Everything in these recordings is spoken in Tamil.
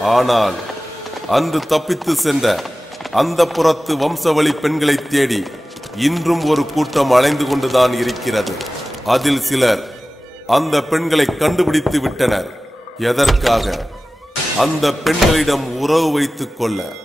ஆனால் அன்று தப்பித்து சென்ற அந்த புறத்து வம்சவழி பெண்களை தேடி இன்றும் ஒரு கூட்டம் அலைந்து கொண்டுதான் இருக்கிறது. அதில் சிலர் அந்த பெண்களை கண்டுபிடித்து விட்டனர். எதற்காக? அந்த பெண்களிடம் உறவு வைத்துக் கொள்ள.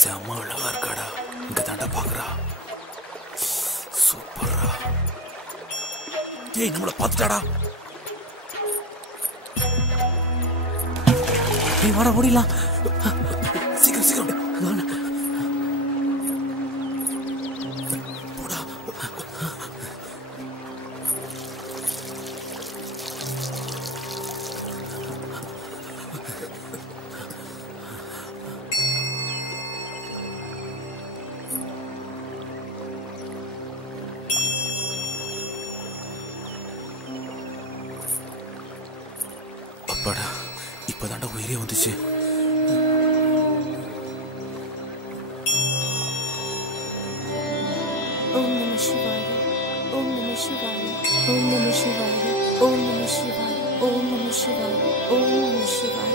செம்ம அழகா இருக்காடா. இங்க தாண்டா பாக்குறா. சூப்பரா. ஏய், நம்மள பாத்துட்டாடா. ஏய், வாடா ஓடிடலாம். சீக்கிரம் சீக்கிரம். போடா. அப்பாடா, இப்பதாண்டா உயிரே வந்துச்சு. ஓம் நம சிவாய, ஓம் நம சிவாய, ஓம் நம சிவாய, ஓம் நம சிவாய, ஓம் நம சிவாய, ஓம் நம சிவாய.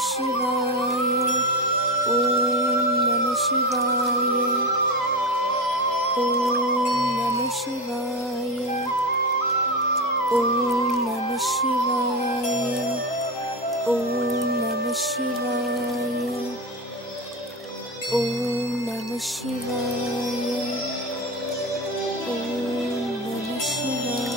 Shiva. சிவாய. ஓம் நம சிவாய. ஓம் நம சிவாய. ஓம் நம சிவாய.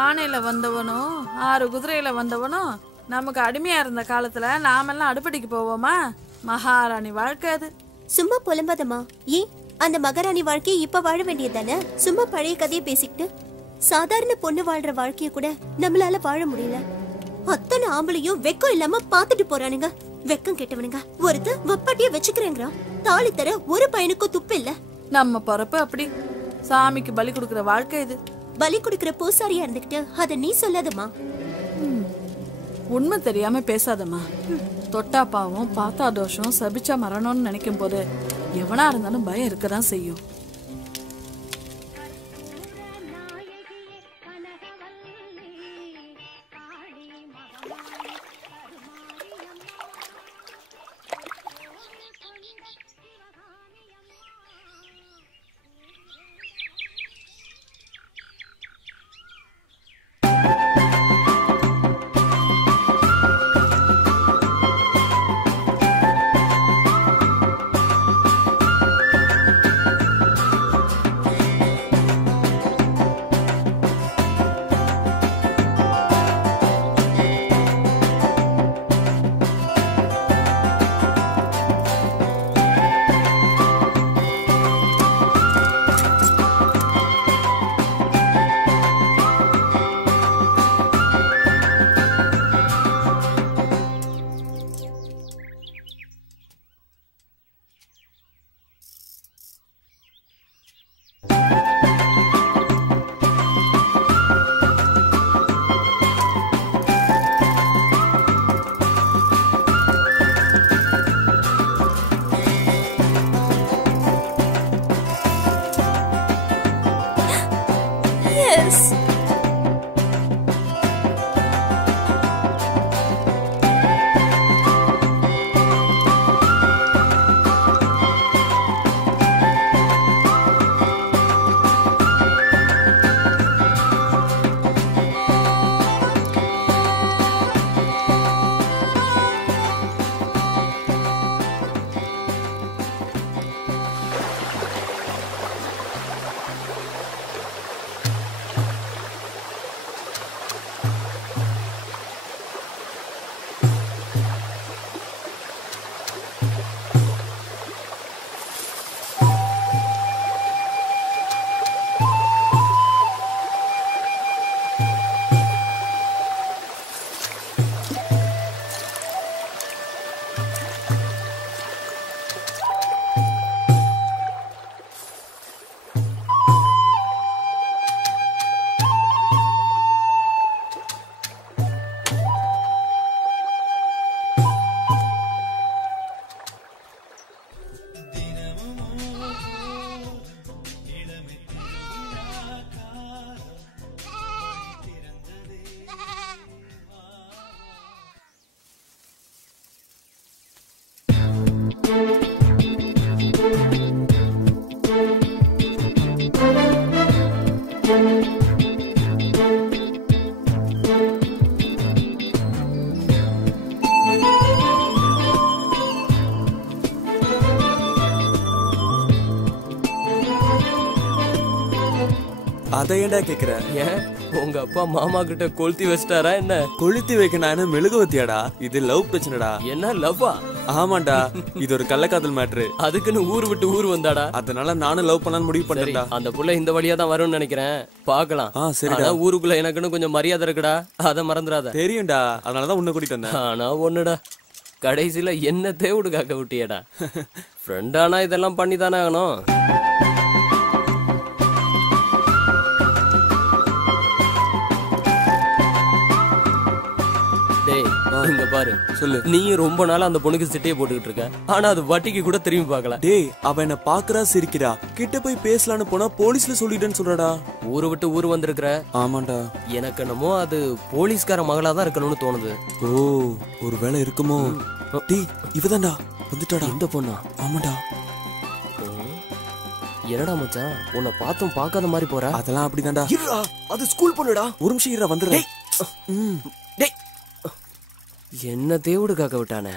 ஆனையில வந்தவனும் 6 குதிரையில வந்தவனும் நமக்கு அடிமையா இருந்த காலத்துல நாமெல்லாம் அடுப்படிக்கு போவோமா? மகாராணி வாழ்க்கை அது. சும்மா புலம்பாதம்மா. ஏன் அந்த மகாராணி வாழ்க்கையை இப்ப வாழ வேண்டியது தானே? சும்மா பழைய கதையை பேசிக்கிட்டு சாதாரண பொண்ணு வாழ்ற வாழ்க்கைய கூட நம்மளால வாழ முடியல. அத்தனை ஆம்பளையும் வெக்கம் இல்லாம பாத்துட்டு போறானுங்க. வெக்கம் கெட்டவனுங்க. ஒருத்த வப்பாட்டிய வச்சுக்கிறேங்கிறான். தாலி தர ஒரு பையனுக்கும் துப்பு இல்ல. நம்ம பொறப்பு அப்படி. சாமிக்கு பலி கொடுக்கிற வாழ்க்கை இது. பலி கொடுக்கிற பூசாரியா இருந்துகிட்டு அத நீ சொல்லாதம்மா. உண்மை தெரியாம பேசாதம்மா. தொட்டா பாவம், பார்த்தா தோஷம், சபிச்சா மரணம்னு நினைக்கும் போது எவனா இருந்தாலும் பயம் இருக்கதான் செய்யும். எஸ். அதை ஏன்டா கேக்குற? ஏன் உங்க அப்பா மாமா கிட்ட கொளுத்தி வச்சிட்டாரா என்ன? கொளுத்தி வைக்க நான் என்ன மெழுகுவத்தியாடா? இது லவ் பிரச்சனைடா. என்ன லவ்வா? ஆமாண்டா, இது ஒரு கள்ளக்காதல் மேட்ரு. அதுக்குன்னு ஊர் விட்டு ஊர் வந்தாடா? அதனால நானும் லவ் பண்ணலாம்னு முடிவு பண்ணேன்டா. அந்த புள்ள இந்த வழியா தான் வரும்னு நினைக்கிறேன். பாக்கலாம். சரிடா. ஊருக்குள்ள எனக்குன்னு கொஞ்சம் மரியாதை இருக்குடா, அதை மறந்துடாத. தெரியும்டா, அதனாலதான் உன்னை கூட்டிட்டு வந்தேன். ஆனா ஒண்ணுடா, கடைசியில என்ன தேவுடு காக்க விட்டியடா. ஃப்ரெண்டானா இதெல்லாம் பண்ணி தானே ஆகணும். இங்க பாரு, சொல்லு. நீயும் ரொம்ப நாளா அந்த பொண்ணுக்கு சிட்டையை போட்டுக்கிட்டு இருக்க, ஆனா அது வட்டிக்கு கூட திரும்பி பார்க்கல. டேய், அவ என்ன பாக்குறா, சிரிக்கிறா, கிட்ட போய் பேசலான்னு போனா போலீஸ்ல சொல்லிட்டேன்னு சொல்றடா. ஊரு விட்டு ஊர் வந்திருக்கிற. ஆமாண்டா. எனக்கு என்னமோ அது போலீஸ்கார மகளா தான் இருக்கணும்னு தோணுது. ஓ, ஒரு வேலை இருக்குமோ? டேய், இவதான்டா வந்துட்டாடா. இந்த பொண்ணா? ஆமாண்டா. என்னடா மச்சான், உன்னை பார்த்தும் பார்க்காத மாதிரி போற. அதெல்லாம் அப்படிதான்டா. இருடா, அது ஸ்கூல் பொண்ணுடா. ஒரு நிமிஷம் இருடா, வந்துடுறேன். டேய், என்ன தேவுடு காக்க விட்டானே.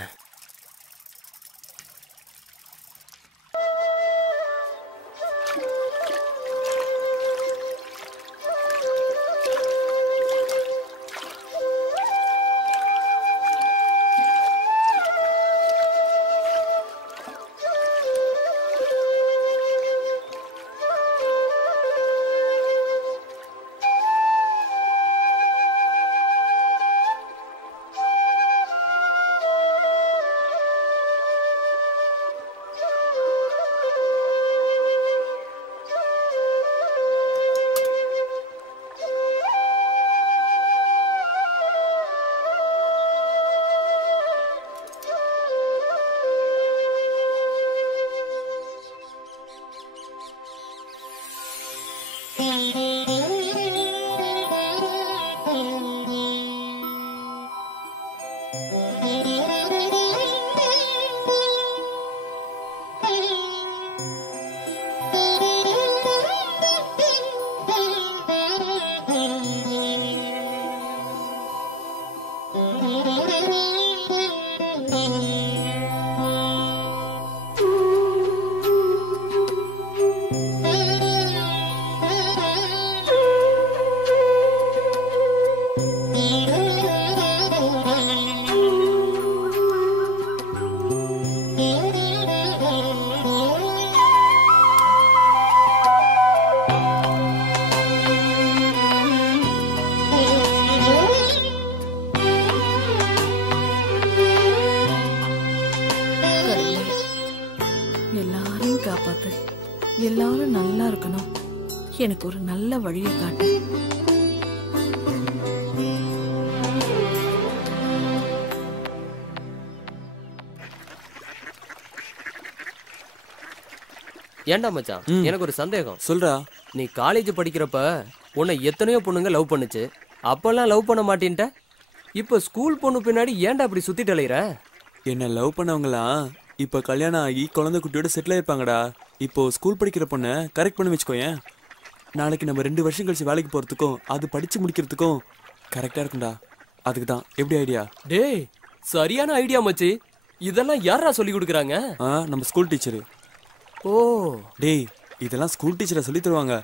காப்பாத்து. எல்லாரும் நல்லா இருக்கணும். எனக்கு ஒரு நல்ல வழியை காட்டு. ஏண்டா மச்சான், எனக்கு ஒரு சந்தேகம். சொல்றா. நீ காலேஜ் படிக்கிறப்ப உன்னை எத்தனையோ பொண்ணுங்க லவ் பண்ணுச்சு, அப்பெல்லாம் லவ் பண்ண மாட்டேன்ட்ட. இப்ப ஸ்கூல் பொண்ணு பின்னாடி ஏன்டா அப்படி சுத்திட்டு அலையிற? என்ன லவ் பண்ணவங்களாம் இப்ப கல்யாணம் ஆகி குழந்தை குட்டியோட செட்டில் ஆயிருப்பாங்கடா. இப்போ ஸ்கூல் படிக்கிற பொண்ணை கரெக்ட் பண்ணி வச்சுக்கோயேன். நாளைக்கு நம்ம 2 வருஷம் கழிச்சு வேலைக்கு போறதுக்கும் அது படிச்சு முடிக்கிறதுக்கும் கரெக்டா இருக்கும்டா. அதுக்கு தான். எப்படி ஐடியா? டேய், சரியான ஐடியா மச்சி. இதெல்லாம் யாரா சொல்லி கொடுக்குறாங்க? நம்ம ஸ்கூல் டீச்சரு. ஓ டேய், இதெல்லாம் ஸ்கூல் டீச்சரை சொல்லி தருவாங்க.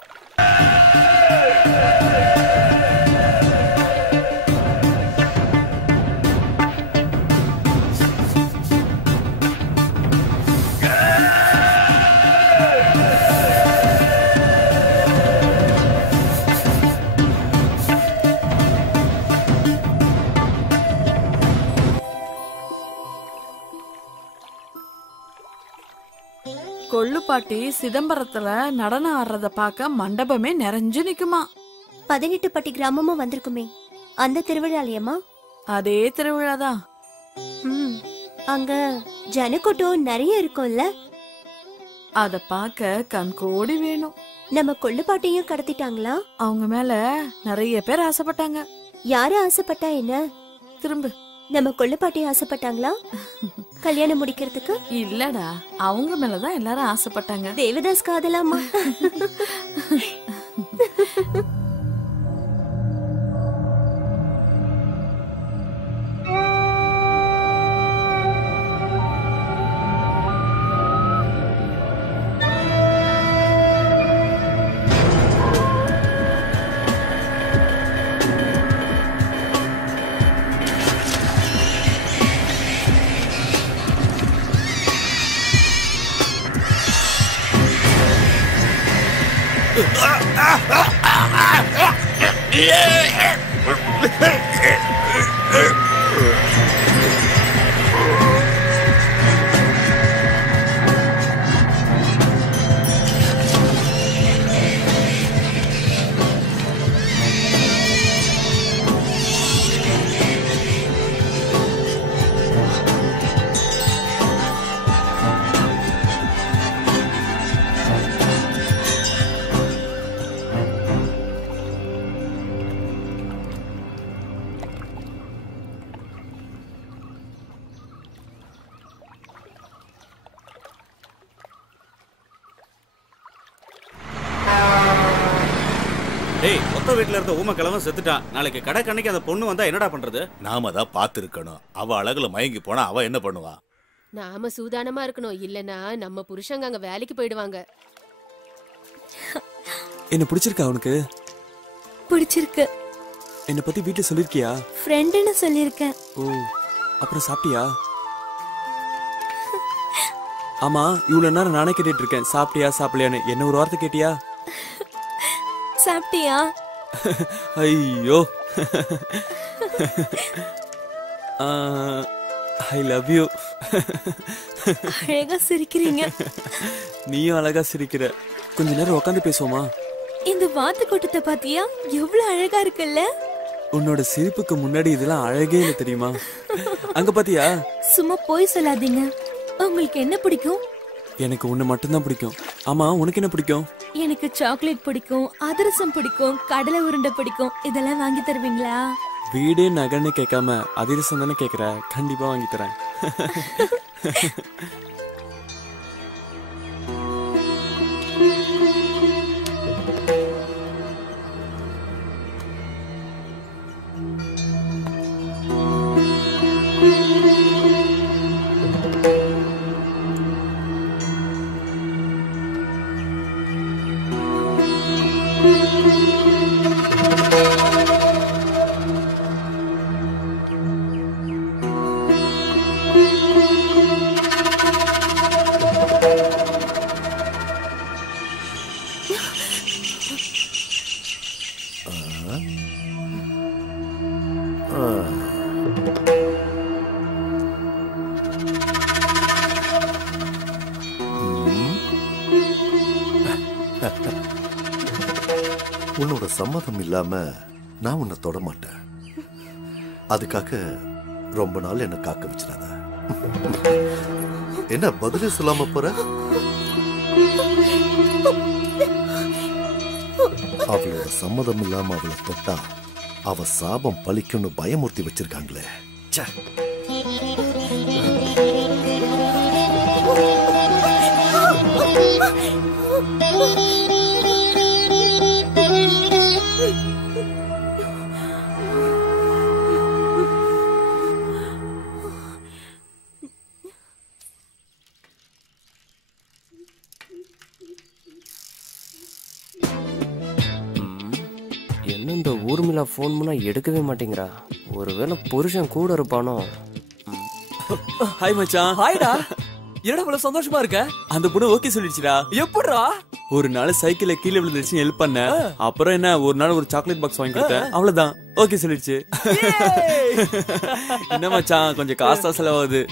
கொள்ளுப்பாட்டி சிதம்பரத்துல நடனம் ஆடுறத பார்க்க மண்டபமே நிறைஞ்சு நிக்குமா. 18 பட்டி கிராமமும் வந்திருக்குமே, அந்த திருவிழாலயமா? அதே திருவிழாதான். அங்க ஜனக்கூட்டம் நிறைய இருக்கும்ல. அத பார்க்க கண்கோடி வேணும். நம்ம கொள்ளுப்பாட்டையும் கடத்திட்டாங்களா? அவங்க மேல நிறைய பேர் ஆசைப்பட்டாங்க. யாரு ஆசைப்பட்டா என்ன? திரும்ப நம்ம கொள்ளுப்பாட்டையும் ஆசைப்பட்டாங்களா கல்யாணம் முடிக்கிறதுக்கு? இல்லடா, அவங்க மேலதான் எல்லாரும் ஆசைப்பட்டாங்க. தேவதாஸ் காதலாமா? டேய், மொத்த வீட்டுல இருந்த ஊமக்கிழவன் செத்துட்டான். நாளைக்கு கடை கண்ணைக்கு அந்த பொண்ணு வந்தா என்னடா பண்றது? நாம தான் பார்த்துருக்கணும். அவ அழகுல மயங்கி போனா அவ என்ன பண்ணுவா? நாம சூதானமா இருக்கணும், இல்லனா நம்ம புருஷங்க அங்க வேலைக்கு போயிடுவாங்க. என்ன பிடிச்சிருக்கா உனக்கு? பிடிச்சிருக்கு. என்ன பத்தி வீட்டுல சொல்லிருக்கியா? ஃப்ரெண்டுன்னு சொல்லிருக்கேன். ஓ, அப்புறம் சாப்பிட்டியா? ஆமா, இவ்வளவு நேரம் நானே கேட்டுட்டு இருக்கேன் சாப்பிட்டியா சாப்பிடலையான்னு. என்ன ஒரு வார்த்தை கேட்டியா? சாப்பிட்டியா? ஐயோ, ஐ லவ் யூ. அழகா சிரிக்கிறீங்க. நீயும் அழகா சிரிக்கிற. கொஞ்ச நேரம் உட்காந்து பேசுவோமா? இந்த வாத்து கூட்டத்தை பாத்தியா? எவ்வளவு அழகா இருக்குல்ல. உன்னோட சிரிப்புக்கு முன்னாடி இதெல்லாம் அழகே இல்லை தெரியுமா? அங்க பாத்தியா? சும்மா போய் சொல்லாதீங்க. உங்களுக்கு என்ன பிடிக்கும்? எனக்கு உன்னை மட்டும்தான் பிடிக்கும். ஆமா, உனக்கு என்ன பிடிக்கும்? எனக்கு சாக்லேட் பிடிக்கும், அதிரசம் பிடிக்கும், கடலை உருண்டை பிடிக்கும். இதெல்லாம் வாங்கி தருவீங்களா? வீடே நகன்னு கேட்காம அதிரசம் தானே கேக்குற. கண்டிப்பா வாங்கி தரேன். உன்னோட சம்மதம் இல்லாம நான் உன்னை தொட மாட்டேன். அதுக்காக ரொம்ப நாள் என்ன காக்க வச்சிடாத. என்ன பதிலே சொல்லாம போற? அவளோட சம்மதம் இல்லாம அவளை தொட்டா அவ சாபம் பலிக்கும்னு பயமுறுத்தி வச்சிருக்காங்களே. ச்சே. என்ன இந்த ஊர்மிளா ஃபோன் பண்ணா எடுக்கவே மாட்டேங்கிறா. ஒருவேளை புருஷன் கூட இருப்பானோ? ஹாய் மச்சான். ஹாய்டா. என்னடா இவ்வளவு சந்தோஷமா இருக்க? அந்த பொண்ணு ஓகே சொல்லிடுச்சுடா. எப்படிடா? ஒரு நாள் சைக்கிள்ல கீழே விழுந்துருச்சு ஹெல்ப் பண்ண. அப்புறம் என்ன ஒரு நாள் ஒரு சாக்லேட் பாக்ஸ் வாங்கி கொடுத்தேன். அவ்வளவுதான் ஓகே சொல்லிடுச்சு. என்ன மச்சான் கொஞ்சம் காசா செலவாகுது.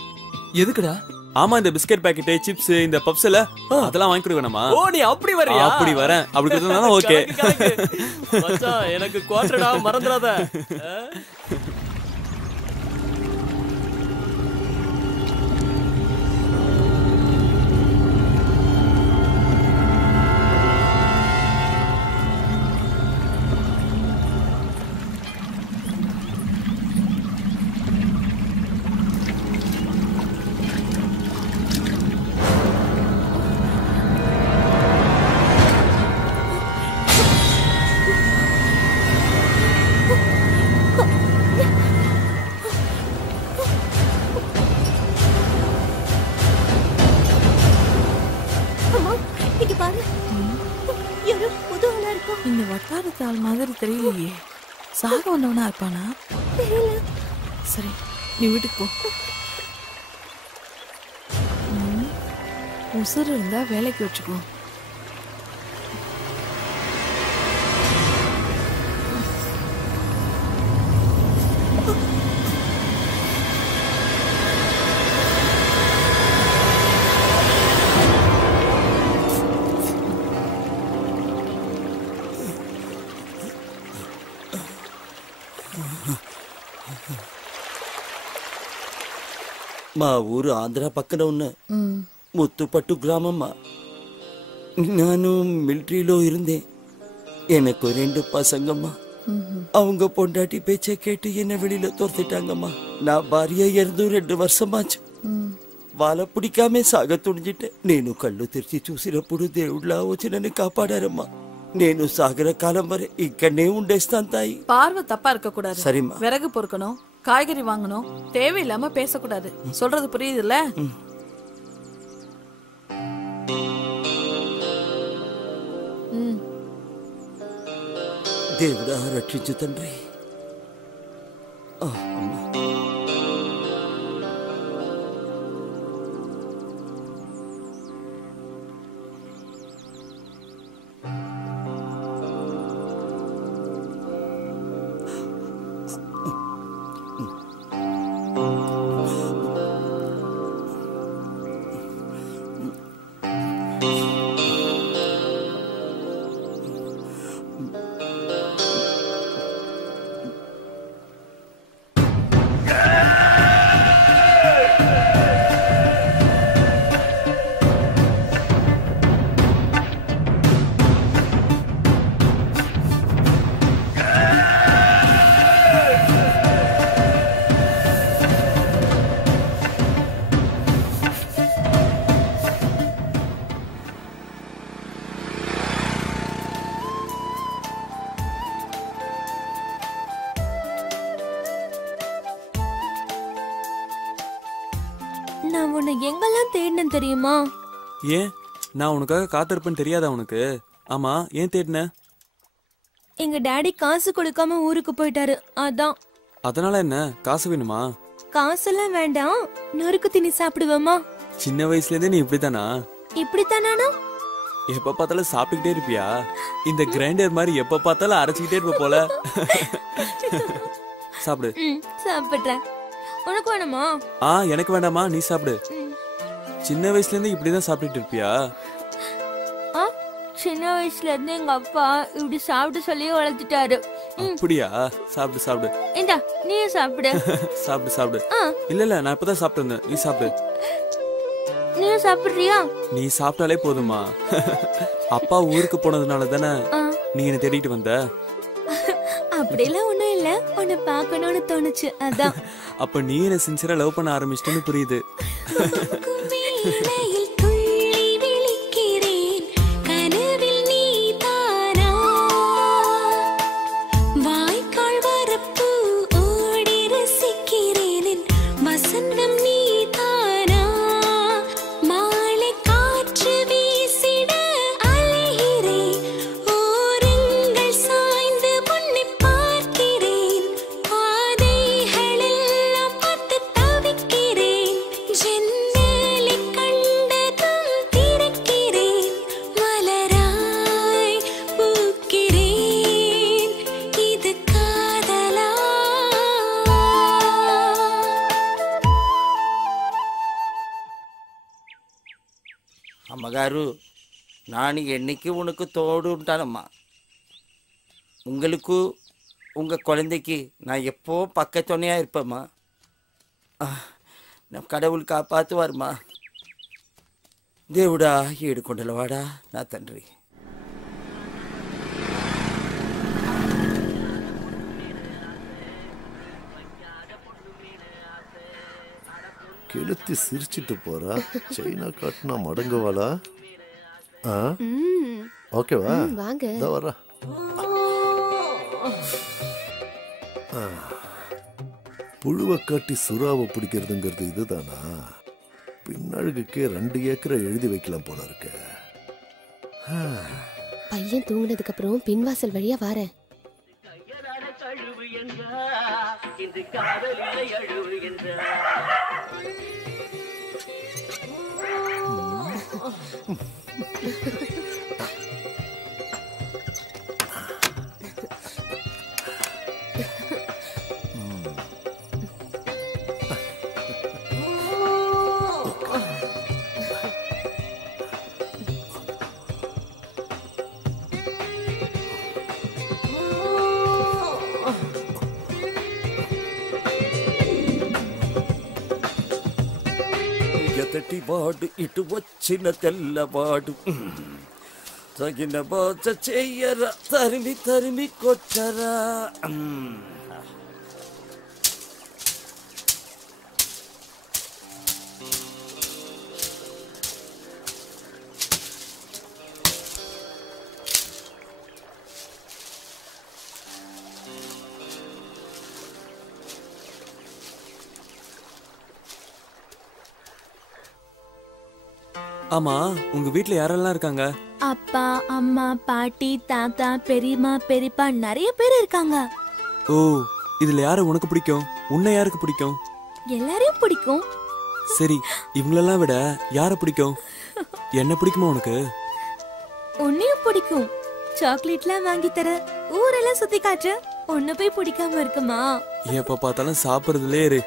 எதுக்குடா? ஆமா இந்த பிஸ்கட் பாக்கெட் சிப்ஸ் இந்த பப்ஸ் எல்லாம் அதெல்லாம் வாங்கி கொடுக்க வேணாமா? ஓ நீ அப்படி வரியா? அப்படி வரேன். அப்படி கொடுத்தா ஓகே. மச்சான் எனக்கு குவார்டர்டா மறந்துடாத. இந்த வட்டாரத்தால் மாதிரி தெரியலையே. சாக வந்தவனா இருப்பானா? சரி நீ வீட்டுக்கு போ. உசுறு இருந்தா வேலைக்கு வச்சுக்கோ. మా ఊరు ఆంధ్ర పక్కన ఉన్న ముత్తుపట్టు గ్రామమ్మా. ನಾನು மிலிட்ரியிலோ இருந்தேன். எனக்கு 2 பசங்கம்மா. அவங்க பொண்டாட்டி பேச்சை கேட்டு என்ன வெளியில துரத்திட்டாங்கம்மா. நான் భార్య இறந்து 2 வருஷமாச்சு. వాళ్ళ పిడికామే సాగ తుడిజిట్టే. నేను కళ్ళు తెరిచి చూసినప్పుడు దేవుళ్ళ వచ్చి నన్ను కాపాడారమ్మా. నేను సాగర కాలం వరే ఇక్కడనే ఉండేస్తాను తాయి. பார்வை தப்பா இருக்க கூடாது. சரிம்மா. விறகு பொறுக்கணும், காய்கறி வாங்கணும், தேவையில்லாம பேசக்கூடாது. சொல்றது புரியுதுல்ல? దేవుడా రక్షించు తండ్రి. நான் உன்னை எங்கெல்லாம் தேடினேன் தெரியுமா? ஏன் நான் உனக்காக காத்திருப்பேன்னு தெரியாதா உனக்கு? ஆமா ஏன் தேடின? எங்க டாடி காசு கொடுக்காம ஊருக்கு போயிட்டாரு, அதான். அதனால என்ன காசு வேணுமா? காசெல்லாம் வேண்டாம், நொறுக்கு திணி சாப்பிடுவோமா? சின்ன வயசுல இருந்தே நீ இப்படித்தானா? இப்படித்தானா? எப்ப பார்த்தாலும் சாப்பிட்டுக்கிட்டே இருப்பியா? இந்த கிரைண்டர் மாதிரி எப்ப பார்த்தாலும் அரைச்சுக்கிட்டே இருப்ப போல. சாப்பிடு. சாப்பிடுறேன். உனக்கு வேணுமா? எனக்கு வேண்டாமா, நீ சாப்பிடு. சின்ன வயசுல இருந்து இப்படிதான் சாப்பிட்டுட்டு இருப்பியா? சின்ன வயசுல இருந்து எங்க அப்பா இப்படி சாப்பிட்டு சொல்லி வளர்த்துட்டாரு. அப்படியா? சாப்பிடு சாப்பிடு. இந்தா நீ சாப்பிடு. சாப்பிடு சாப்பிடு. இல்ல இல்ல நான் இப்பதான் சாப்பிட்டு இருந்தேன், நீ சாப்பிடு. நீ சாப்பிடுறியா? நீ சாப்பிட்டாலே போதுமா. அப்பா ஊருக்கு போனதுனால தானே நீ என்ன தேடிட்டு வந்த? அப்படியெல்லாம் ஒண்ணும் இல்ல, உன்னை பார்க்கணும்னு தோணுச்சு அதான். அப்ப நீ என்ன சின்சியரா லவ் பண்ண ஆரம்பிச்சிட்டேன்னு புரியுது. అమ్మగారు நான் என்னைக்கு உனக்கு தோடு ఉంటానమ్మా. உங்களுக்கு உங்கள் குழந்தைக்கு நான் எப்போ பக்கத்துணையாக இருப்பேம்மா. நம் கடவுள் காப்பாற்றுவார்மா. దేవుడా ఏడుకొండలవాడా నా తండ్రి. கெளுத்தி சிரிச்சிட்டு போறா. சைனா காட்டினா மடங்குவாளா? ஓகேவா? வாங்க. இதோ வரா. புழுவை காட்டி சுறாவை பிடிக்கிறதுங்கிறது இதுதானா? பின்னழுகுக்கே 2 ஏக்கரை எழுதி வைக்கலாம் போல இருக்கு. பையன் தூங்கினதுக்கு அப்புறம் பின்வாசல் வழியா வாரேன். వాడు ఇటు వచ్చిన తెల్లవాడు తగిన బాధ చెయ్యరా తరిమి తరిమి కొట్టరా. ஆமா, உங்க வீட்ல யாரெல்லாம் இருக்காங்க? அப்பா, அம்மா, பாட்டி, தாத்தா, பெரியம்மா, பெரியப்பா, நிறைய பேர் இருக்காங்க. ஓ, இதுல யார உனக்கு பிடிக்கும்? உன்னை யாருக்கு பிடிக்கும்? எல்லாரையும் பிடிக்கும். சரி, இவங்களெல்லாம் விட யார பிடிக்கும்? என்ன பிடிக்குமா உனக்கு? உன்னையும் பிடிக்கும். சாக்லேட்லாம் வாங்கி தர, ஊரெல்லாம் சுத்தி காற்று, உன்னை போய் பிடிக்காம இருக்குமா? எப்ப பார்த்தாலும் சாப்பிடுறதுலே இரு.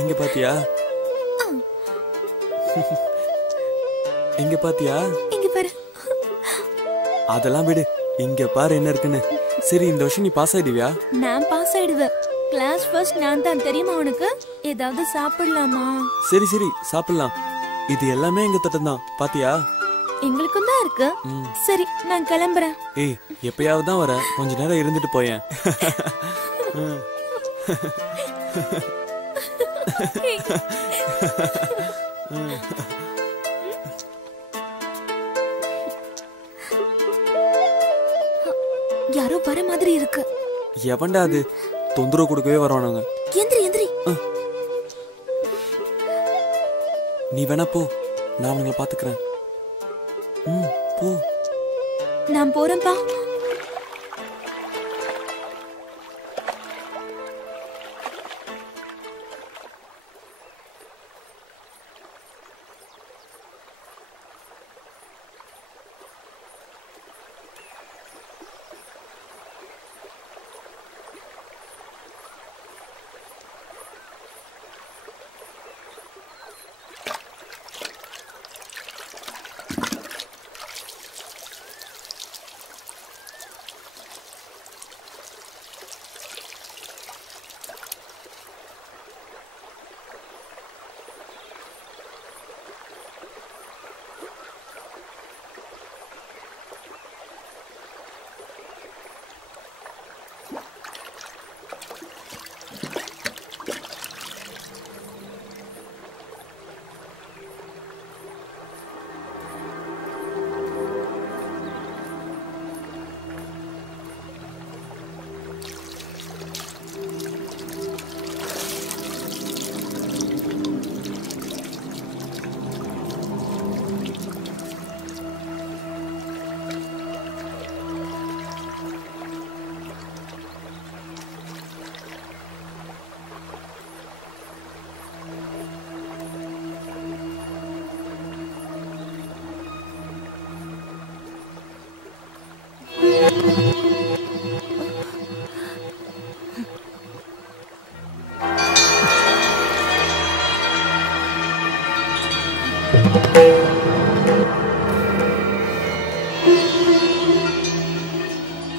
இங்க பாத்தியா? இங்க பாத்தியா? இங்க பாரு. அதெல்லாம் விடு, இங்க பாரு என்ன இருக்குன்னு. சரி, இந்த வருஷம் நீ பாஸ் ஆயிடுவியா? நான் பாஸ் ஆயிடுவேன். கிளாஸ் ஃபர்ஸ்ட் நான் தான், தெரியுமா உனக்கு? ஏதாவது சாப்பிடலாமா? சரி சரி, சாப்பிடலாம். இது எல்லாமே எங்க தட்டம் தான், பாத்தியா? எங்களுக்கும் தான் இருக்கு. சரி, நான் கிளம்புறேன். ஏய், எப்பயாவது தான் வர, கொஞ்ச நேரம் இருந்துட்டு போயேன். யாரோ வர மாதிரி இருக்கு. எவன்டா அது? தொந்தரவு கொடுக்கவே வருவானுங்க. எந்திரி எந்திரி. நீ வேணா போ, நான் அவங்களை பாத்துக்கிறேன். போ. நான் போறேன்பா.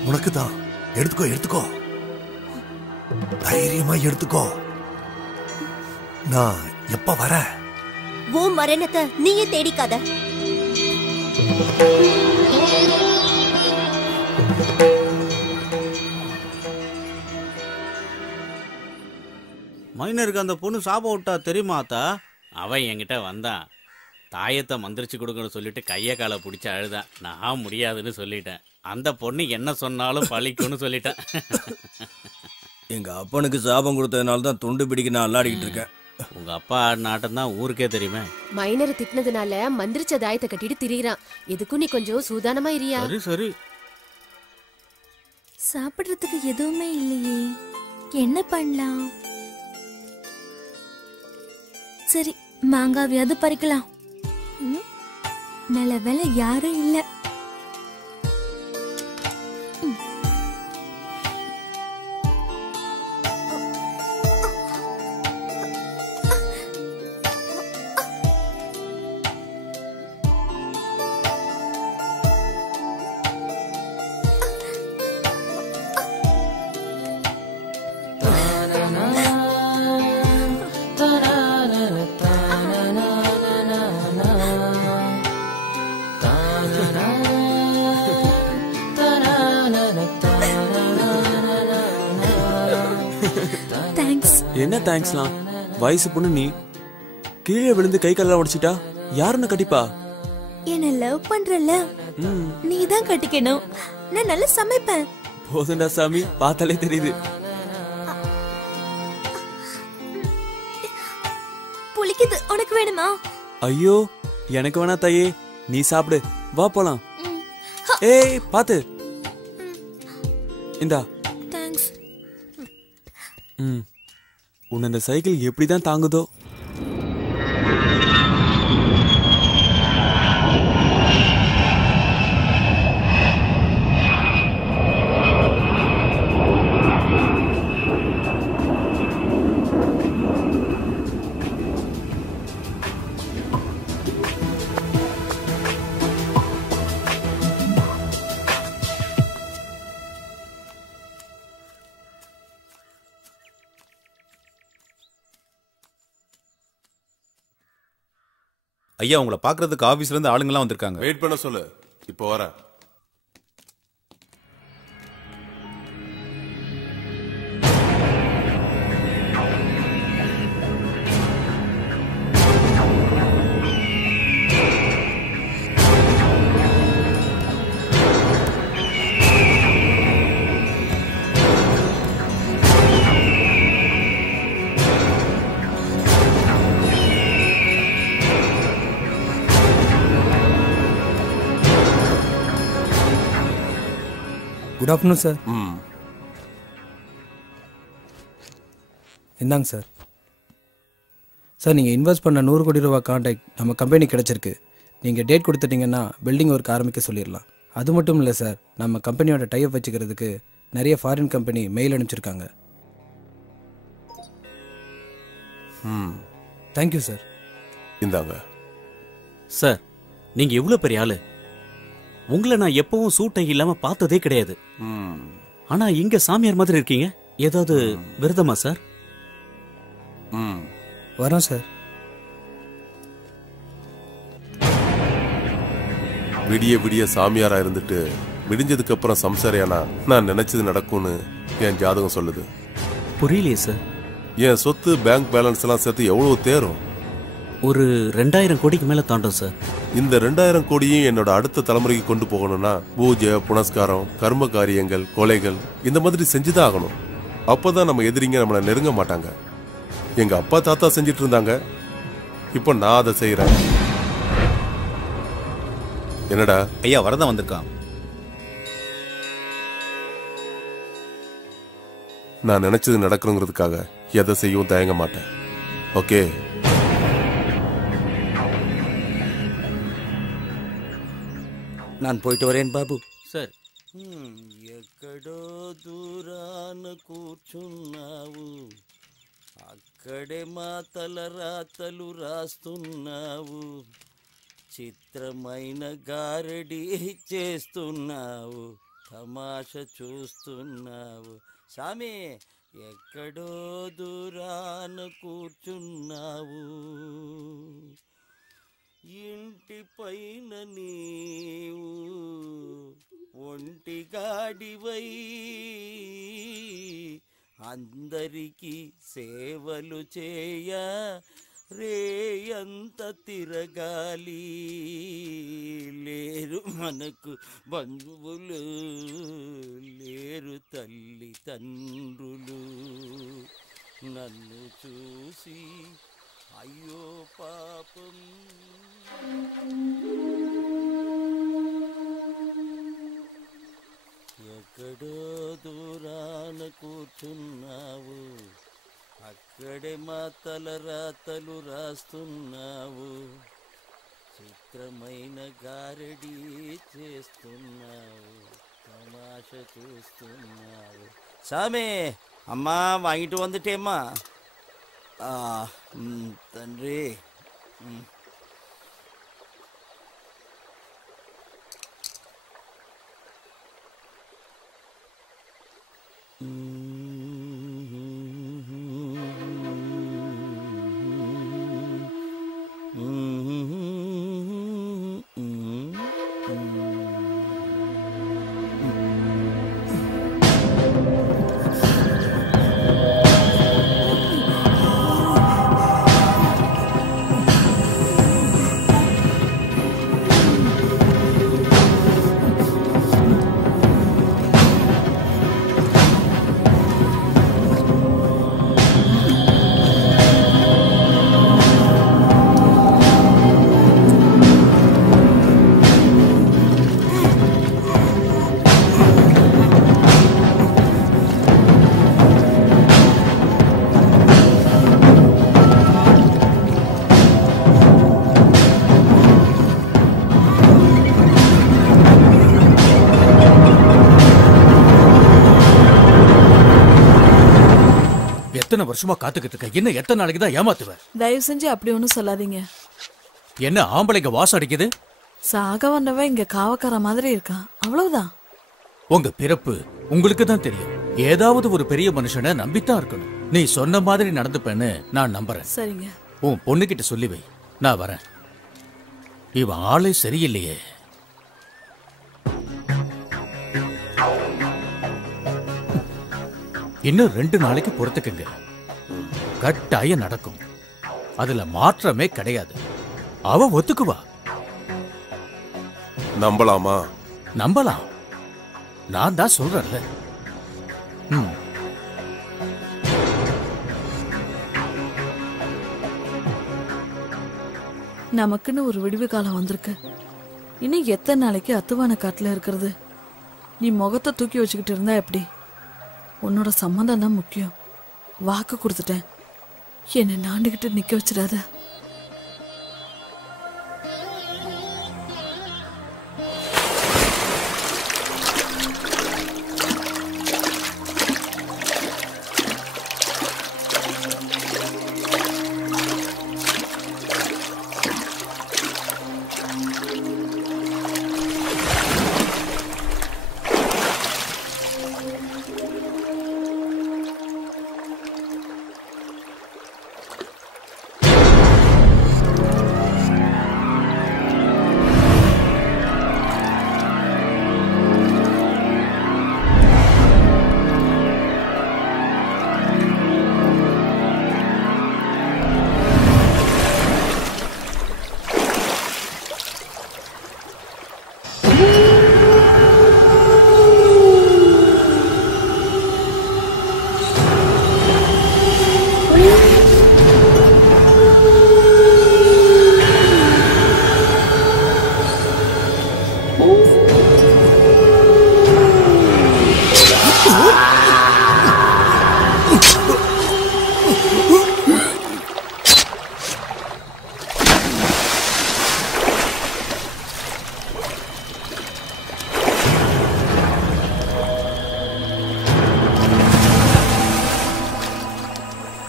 உனக்கு தான். எடுத்துக்கோ எடுத்துக்கோ, தைரியமா எடுத்துக்கோ. நான் எப்ப வர? உன் மரணத்தை நீயே தேடிக்காத. மைனருக்கு அந்த பொண்ணு சாபம் விட்டா தெரியுமா அத்தா? அவன் என்கிட்ட வந்தான், தாயத்தை மந்திரிச்சு கொடுக்கணும்னு சொல்லிட்டு கையை காலை பிடிச்சி அழுதான். நான் முடியாதுன்னு சொல்லிட்டேன். அந்த பொண்ணு என்ன சொன்னாலும் பழிக்கும்னு சொல்லிட்டேன். எங்க அப்பனுக்கு சாபம் கொடுத்ததுனால தான் துண்டு பிடிக்க நான் அல்லாடிக்கிட்டு இருக்கேன். உங்க அப்பா ஆடின ஆட்டம் தான் ஊருக்கே தெரியுமே. மைனரை திட்டினதுனால மந்திரிச்ச தாயத்தை கட்டிட்டு திரியிறான். எதுக்கும் நீ கொஞ்சம் சூதானமா இரியா. சரி சரி. சாப்பிடுறதுக்கு எதுவுமே இல்லையே, என்ன பண்ணலாம்? சரி, மாங்காவியாவது பறிக்கலாம். நல்ல வேலை யாரும் இல்ல. என்ன தேங்க்ஸ்லாம்? வயசு பொண்ணு நீ, கீழே விழுந்து கை கால உடைச்சிட்டா யாருன்னு கட்டிப்பா? என்ன லவ் பண்றல, நீ தான் கட்டிக்கணும். நான் நல்லா சமைப்பேன். போதுண்டா சாமி, பார்த்தாலே தெரியுது. புளிக்குது, உனக்கு வேணுமா? ஐயோ எனக்கு வேணா தாயே, நீ சாப்பிடு, வா போலாம். ஏய் பாத்து, இந்தா. தேங்க்ஸ். உன்னை இந்த சைக்கிள் எப்படிதான் தாங்குதோ? ஐயா, உங்களை பார்க்கறதுக்கு ஆபீஸ்ல இருந்து ஆளுங்கெல்லாம் வந்திருக்காங்க. வெயிட் பண்ண சொல்லு, இப்போ வரேன். Good afternoon sir. இந்தாங்க சார். சார், நீங்கள் இன்வெஸ்ட் பண்ண 100 கோடி ரூபா கான்ட்ராக்ட் நம்ம கம்பெனி கிடச்சிருக்கு. நீங்கள் டேட் கொடுத்துட்டீங்கன்னா பில்டிங் ஒர்க் ஆரம்பிக்க சொல்லிடலாம். அது மட்டும் இல்லை சார், நம்ம கம்பெனியோட டைப் வச்சுக்கிறதுக்கு நிறைய ஃபாரின் கம்பெனி மெயில் அனுப்பிச்சிருக்காங்க. Thank you sir. இந்தாங்க சார். நீங்க எவ்வளவு பெரிய ஆளு, உங்களை நான் எப்பவும் சூட்டை இல்லாம பார்த்ததே கிடையாது. ஆனா இங்க சாமியார் மாதிரி இருக்கீங்க. ஏதாவது விரதமா சார்? வரோம் சார். விடிய விடிய சாமியாரா இருந்துட்டு விடிஞ்சதுக்கு அப்புறம் சம்சாரியானா நான் நினைச்சது நடக்கும்னு என் ஜாதகம் சொல்லுது. புரியலையே சார். என் சொத்து பேங்க் பேலன்ஸ் எல்லாம் சேர்த்து எவ்வளவு தேரும்? ஒரு 2000 கோடிக்கு மேல தாண்டும் சார். இந்த 2000 கோடியும் என்னோட அடுத்த தலைமுறைக்கு கொண்டு போகணும்னா பூஜை, புனஸ்காரம், கர்ம காரியங்கள், கொலைகள் இந்த மாதிரி செஞ்சுதான் ஆகணும். அப்பதான் நம்ம எதிரிங்க நம்மளை நெருங்க மாட்டாங்க. எங்க அப்பா தாத்தா செஞ்சிட்டு இருந்தாங்க, இப்போ நான் அதை செய்யறேன். என்னடா? ஐயா, வரதான் வந்திருக்கான். நான் நினைச்சது நடக்கணுங்கிறதுக்காக எதை செய்யவும் தயங்க மாட்டேன். ஓகே? நான் போயிட்டு வரேன் బాబు. సార్. ఎక్కడో దూరాన కూర్చున్నావు, అక్కడే మా తల రాతలు రాస్తున్నావు. చిత్రమైన గారడి చేస్తున్నావు, తమాష చూస్తున్నావు. సామి ఎక్కడో దూరాన కూర్చున్నావు, ఇంటి పైన నీవు ఒంటిగాడివై అందరికీ సేవలు చేయ రేయంత తిరగాలి. లేరు మనకు బంధువులు, లేరు తల్లి తండ్రులు. నన్ను చూసి అయ్యో పాపం. ఎక్కడో దూరాన కూర్చున్నావు, అక్కడే మా తలరాతలు రాస్తున్నావు, చిత్రమైన గారడి చేస్తున్నావు, తమాష చూస్తున్నావు. சாமி அம்மா வாங்கிட்டு வந்துட்டேம்மா. తండ్రి எத்தனை வருஷமா காத்துக்கிட்டு இருக்க, என்ன எத்தனை நாளைக்கு தான் ஏமாத்துவ? தயவு செஞ்சு அப்படி ஒன்றும் சொல்லாதீங்க. என்ன ஆம்பளைங்க வாசம் அடிக்குது? சாக வந்தவன் இங்க காவக்கார மாதிரி இருக்கான், அவ்வளவுதான். உங்க பிறப்பு உங்களுக்கு தான் தெரியும். ஏதாவது ஒரு பெரிய மனுஷனை நம்பித்தான் இருக்கணும். நீ சொன்ன மாதிரி நடந்துப்பேன்னு நான் நம்புறேன். சரிங்க. உன் பொண்ணுகிட்ட சொல்லி வை, நான் வரேன். இவன் ஆளே சரியில்லையே. இன்னும் 2 நாளைக்கு பொறுத்துக்குங்க, கட்டாயம் நடக்கும். அதுல மாற்றமே கிடையாது. அவ ஒத்துக்குவா. நம்பலாமா? நம்பலாம். நான் தான் சொல்றேன்ல. நமக்குன்னு ஒரு விடுவி காலம் வந்திருக்கு. இன்னும் எத்தனை நாளைக்கு அத்துவான காட்டுல இருக்கிறது? நீ முகத்தை தூக்கி வச்சுக்கிட்டு இருந்தா எப்படி? உன்னோட சம்மந்தம் தான் முக்கியம். வாக்கு கொடுத்துட்டேன், என்னை நாண்டுகிட்டு நிக்க வச்சிடாத.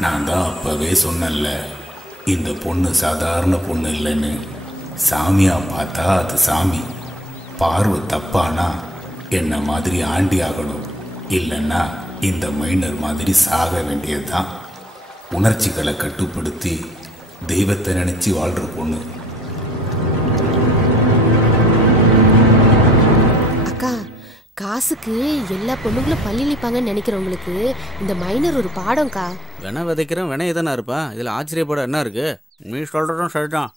நான் தான் அப்பவே சொன்னேன்ல, இந்த பொண்ணு சாதாரண பொண்ணு இல்லைன்னு. சாமியா பார்த்தா அது சாமி. பார்வை தப்பானா என்ன மாதிரி ஆண்டி ஆகணும், இல்லைன்னா இந்த மைனர் மாதிரி சாக வேண்டியதுதான். உணர்ச்சிகளை கட்டுப்படுத்தி தெய்வத்தை நினைச்சு வாழ்ற பொண்ணு. அக்கா, காசுக்கு எல்லா பொண்ணுங்களும் பள்ளி நிற்பாங்கன்னு நினைக்கிறவங்களுக்கு இந்த மைனர் ஒரு பாடம்க்கா. வென விதைக்கிறோம் வென எதனா இருப்பா, இதில் ஆச்சரியப்பட என்ன இருக்கு? நீ சொல்றதும் சரிதான்.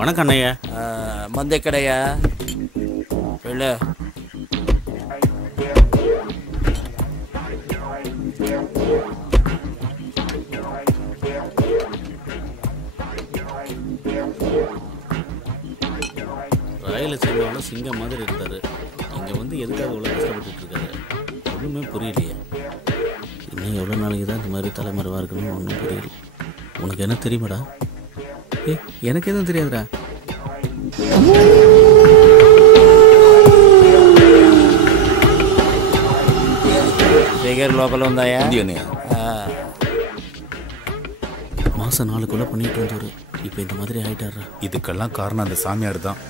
வணக்கம் அண்ணையா. மந்தை கடையா? இல்லை, ரயில சேர்ந்தவன சிங்கம் மாதிரி இருந்தாரு. இங்க வந்து எதுக்காக இவ்வளோ கஷ்டப்பட்டு இருக்காரு ஒன்றுமே புரியலையே. இன்னும் எவ்வளோ நாளைக்கு தான் இந்த மாதிரி தலைமறைவாக இருக்கணும்னு ஒன்றும் புரியல. உனக்கு என்ன தெரியுமாடா? எனக்கு எதுவும் தெரியாதுடா. சேகர் லோக்கல் வந்தாயா? மாசம் 4 கொலை பண்ணிட்டு வந்தவர் இப்போ இந்த மாதிரி ஆயிட்டாரா? இதுக்கெல்லாம் காரணம் அந்த சாமியார் தான்.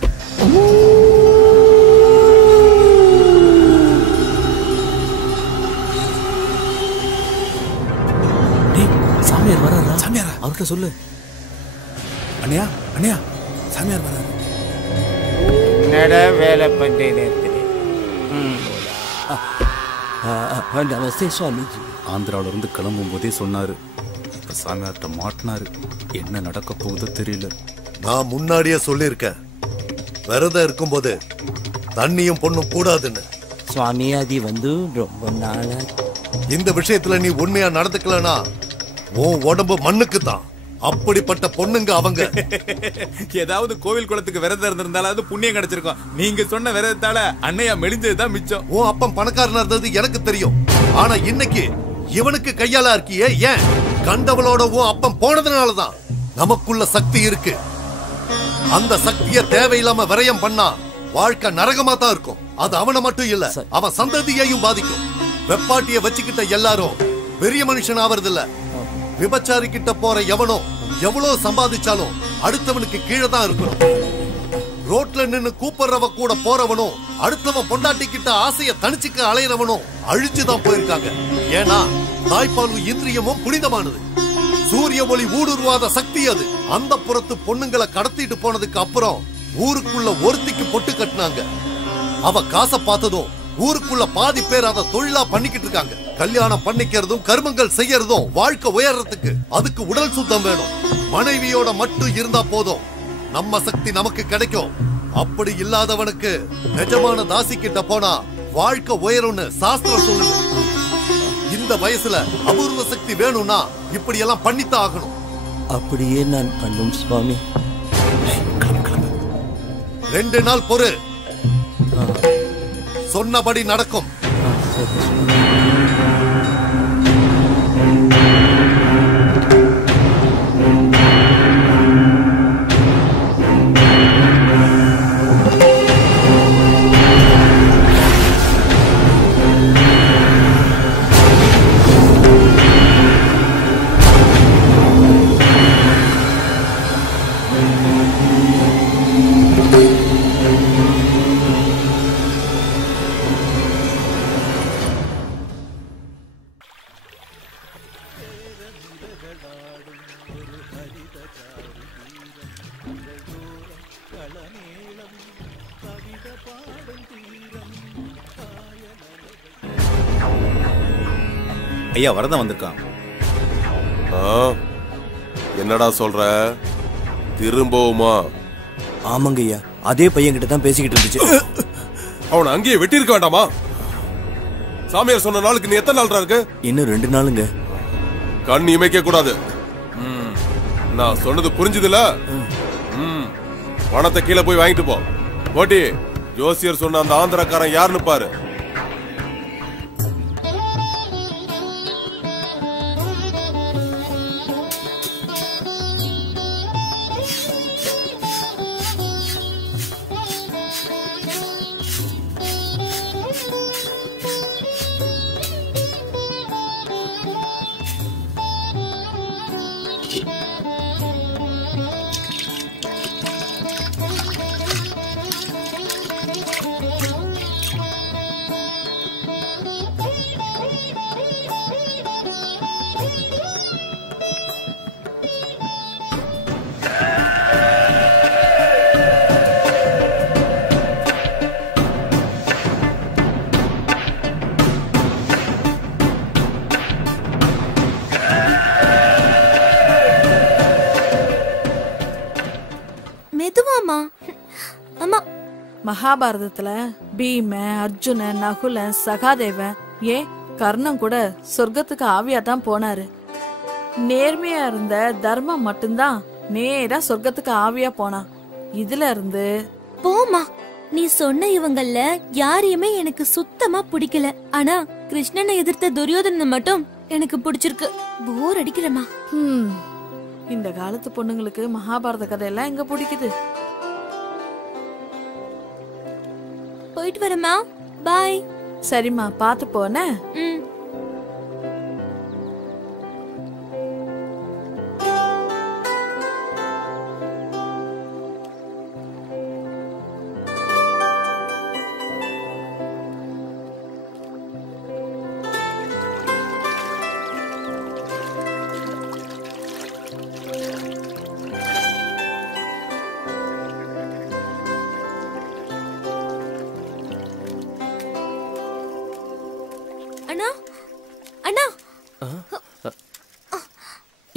சாமியார் வராதா? சாமியாரா? அவர்கிட்ட சொல்லு. அண்ணையா அண்ணையா, சாமியார் வராரு. என்னடா வேலை பண்றேன்னு? நமஸ்தே சுவாமிஜி. ஆந்திராவில இருந்து கிளம்பும் போதே சொன்னாரு. இப்ப சாமியார்ட்ட மாட்டினாரு. என்ன நடக்க போகுதோ தெரியல. நான் முன்னாடியே சொல்லியிருக்கேன், விரதம் இருக்கும்போது தண்ணியும் பொண்ணும் கூடாதுன்னு. சுவாமி அது வந்து ரொம்ப நாளா இந்த விஷயத்துல நீ உண்மையா நடந்துக்கலனா உன் உடம்பு மண்ணுக்கு தான். அப்படிப்பட்ட பொண்ணுங்க அவங்க. ஏதாவது கோவில் குளத்துக்கு விரதம் இருந்திருந்தாலும் புண்ணியம் கிடைச்சிருக்கும். நீங்க சொன்ன விரதத்தால அன்னையா மெலிஞ்சதுதான் மிச்சம். உன் அப்பன் பணக்காரனா இருந்தது எனக்கு தெரியும். ஆனா இன்னைக்கு இவனுக்கு கையால இருக்கியே ஏன்? கண்டவளோட உன் அப்பன் போனதுனாலதான். நமக்குள்ள சக்தி இருக்கு. அந்த சக்தியை தேவையில்லாம விரயம் பண்ணா வாழ்க்கை நரகமா தான் இருக்கும். அது அவனை மட்டும் இல்ல, அவன் சந்ததியையும் பாதிக்கும். வெப்பாட்டிய வச்சுக்கிட்ட எல்லாரும் பெரிய மனுஷன் ஆவறது இல்ல. விபச்சாரி கிட்ட போற எவனோ எவ்வளவு சம்பாதிச்சாலும் அடுத்தவனுக்கு கீழே தான் இருக்கணும். ரோட்ல நின்னு கூப்பிடுறவ கூட போறவனும் அடுத்தவன் பொண்டாட்டி கிட்ட ஆசைய தனிச்சுக்க அலையிறவனும் அழிச்சுதான் போயிருக்காங்க. ஏன்னா தாய்ப்பாலும் இந்திரியமும் புனிதமானது. சூரிய ஒளி ஊடுருவாத சக்தி அது. அந்த புறத்து பொண்ணுங்களை கடத்திட்டு போனதுக்கு அப்புறம் ஊருக்குள்ள ஒருத்திக்கு பொட்டு கட்டினாங்க. அவ காசை பார்த்ததும் ஊருக்குள்ள பாதி பேர் அதை தொழிலா பண்ணிக்கிட்டு இருக்காங்க. கல்யாணம் பண்ணிக்கிறதும் கர்மங்கள் செய்யறதும் வாழ்க்கை உயர்றதுக்கு அதுக்கு உடல் சுத்தம் வேணும். மனைவியோட மட்டும் இருந்தா போதும், நம்ம சக்தி நமக்கு கிடைக்கும். அப்படி இல்லாதவனுக்கு நிஜமான தாசி கிட்ட போனா வாழ்க்கை உயரும்னு சாஸ்திரம் சொல்லுது. இந்த வயசுல அபூர்வ சக்தி வேணும்னா இப்படி எல்லாம் பண்ணித்தான் ஆகணும். அப்படியே நான் பண்ணும் சுவாமி. 2 நாள் பொறு, சொன்னபடி நடக்கும். ஐயா வரதான் வந்திருக்கான். என்னடா சொல்ற? திரும்பவுமா? ஆமாங்க ஐயா, அதே பையன் கிட்ட தான் பேசிக்கிட்டு இருந்துச்சு. அவனை அங்கேயே வெட்டி இருக்க வேண்டாமா? சாமியார் சொன்ன நாளுக்கு நீ எத்தனை நாள் இருக்கு? இன்னும் 2 நாளுங்க. கண் இமைக்க கூடாது. நான் சொன்னது புரிஞ்சுதுல? பணத்தை கீழே போய் வாங்கிட்டு போ. போட்டி ஜோசியர் சொன்ன அந்த ஆந்திரக்காரன் யாருன்னு பாரு. மகாபாரதத்துல பீம, அர்ஜுன, நகுலன், சகாதேவன், ஏன் கர்ணன் கூட சொர்க்கத்துக்கு ஆவியா தான் போனாரு. நேர்மையா இருந்த தர்மம் மட்டும்தான் நேரா சொர்க்கத்துக்கு ஆவியா போனான். இதுல இருந்து போமா, நீ சொன்ன இவங்கள யாரையுமே எனக்கு சுத்தமா பிடிக்கல. ஆனா கிருஷ்ணனை எதிர்த்த துரியோதனனை மட்டும் எனக்கு பிடிச்சிருக்கு. போர் அடிக்கிறமா. இந்த காலத்து பொண்ணுங்களுக்கு மகாபாரத கதையெல்லாம் எங்க பிடிக்குது? போயிட்டு வரமா. பாய். சரிம்மா, பாத்து போன.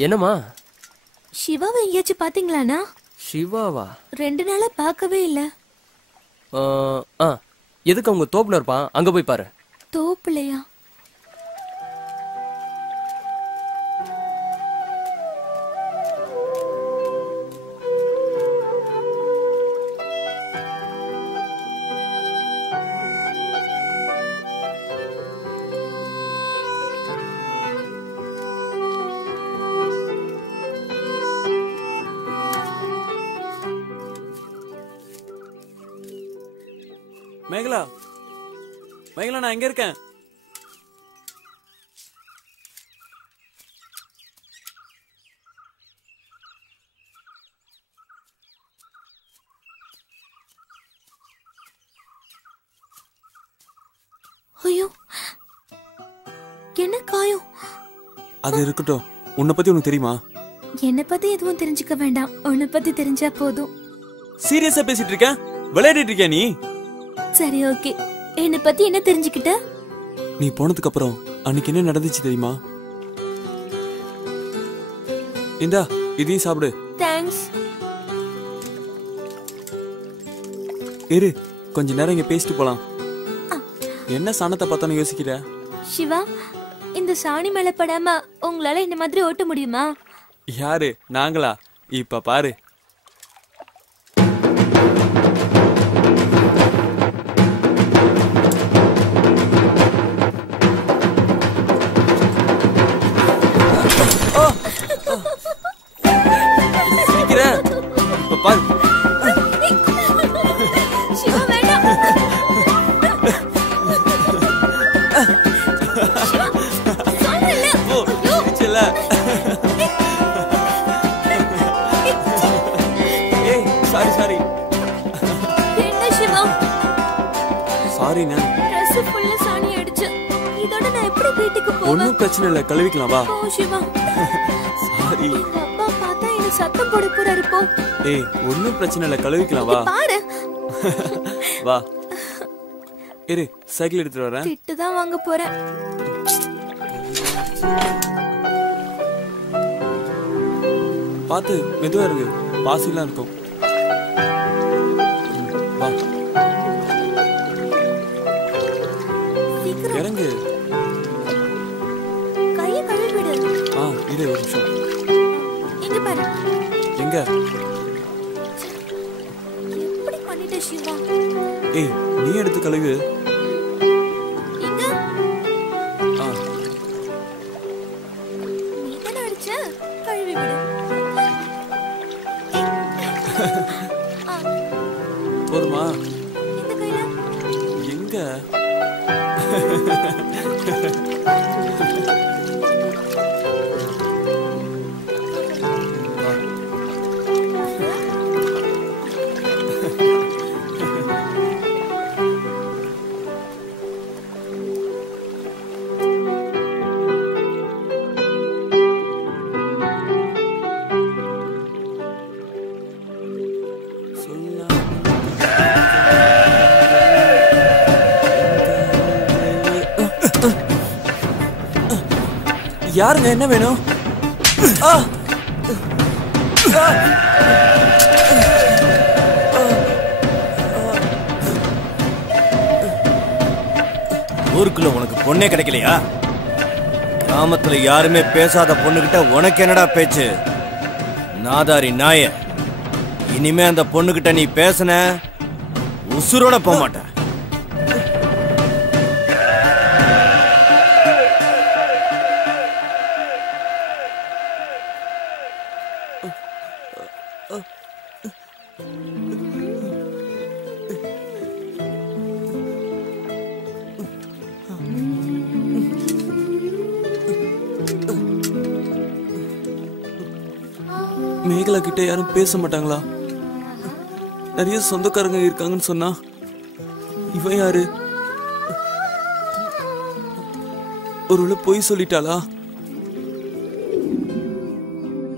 என்னம்மா? சிவாவை எங்கேயாச்சும் பாத்தீங்களாண்ணா? சிவாவா? 2 நாளா பார்க்கவே இல்ல. எதுக்கு அவங்க தோப்புல இருப்பான், அங்க போய் பாரு. தோப்புலையா? மேகலா மேகலா, நான் எங்க இருக்கேன்? ஐயோ, என்ன காயம்? அது இருக்கட்டும், உன்னை பத்தி உனக்கு தெரியுமா? என்ன பத்தி எதுவும் தெரிஞ்சுக்க வேண்டாம், உன்னை பத்தி தெரிஞ்சா போதும். சீரியஸா பேசிட்டு இருக்க? விளையாடிட்டு இருக்கியா நீ? சரி, ஓகே. என்ன பத்தி என்ன தெரிஞ்சுக்கிட்ட? நீ போனதுக்கு அப்புறம் அன்னைக்கு என்ன நடந்துச்சு தெரியுமா? இந்தா இதையும் சாப்பிடு. தேங்க்ஸ். இரு, கொஞ்ச நேரம் இங்க பேசிட்டு போலாம். என்ன சாணத்தை பார்த்தானு யோசிக்கிற? சிவா, இந்த சாணி மேல படாம உங்களால இந்த மாதிரி ஓட்ட முடியுமா? யாரு, நாங்களா? இப்ப பாரு. சிரிக்கிற? இப்ப பாரு. சிவா, வேண்டாம். சாரி. என்ன சிவா? சாரிண்ணா. Dress full சாணி அடிச்சு. இதோட நான் எப்படி வீட்டுக்கு போவேன்? ஒண்ணும் பிரச்சனை இல்ல, கழுவிக்கலாம் வா. ஓ சிவா. சாரி. எங்க அப்பா பார்த்தா என்ன சத்தம் போட போறாரு போ. ஏய், ஒண்ணும் பிரச்சனை இல்ல, கழுவிக்கலாம் வா. பாரு. வா. இரு, சைக்கிள் எடுத்துட்டு வரேன். திட்டு தான் வாங்க போறேன். பாத்து மெதுவா இருக்கு, பாசிலாம் இருக்கும். வா. இறங்கு. கையை கழுவி விடு. இரு ஒரு நிமிஷம். இங்க பாரு. எங்க? எப்படி பண்ணிட்ட சிவா? ஏய், நீ எடுத்து கழுவு. இங்க. நீ தான அடிச்ச? கழுவி விடு. போதுமா? இந்த கையில. எங்க? யாருங்க, என்ன வேணும்? ஊருக்குள்ள உனக்கு பொண்ணே கிடைக்கலையா? கிராமத்துல யாருமே பேசாத பொண்ணுகிட்ட உனக்கு என்னடா பேச்சு? நாதாரி நாய, இனிமே அந்த பொண்ணுகிட்ட நீ பேசுன உசுரோட போக மாட்ட. மேகலா கிட்ட யாரும் பேச மாட்டாங்களா? நிறைய சொந்தக்காரங்க இருக்காங்கன்னு சொன்னா இவன் யாரு? ஒருவேளை பொய் சொல்லிட்டாளா?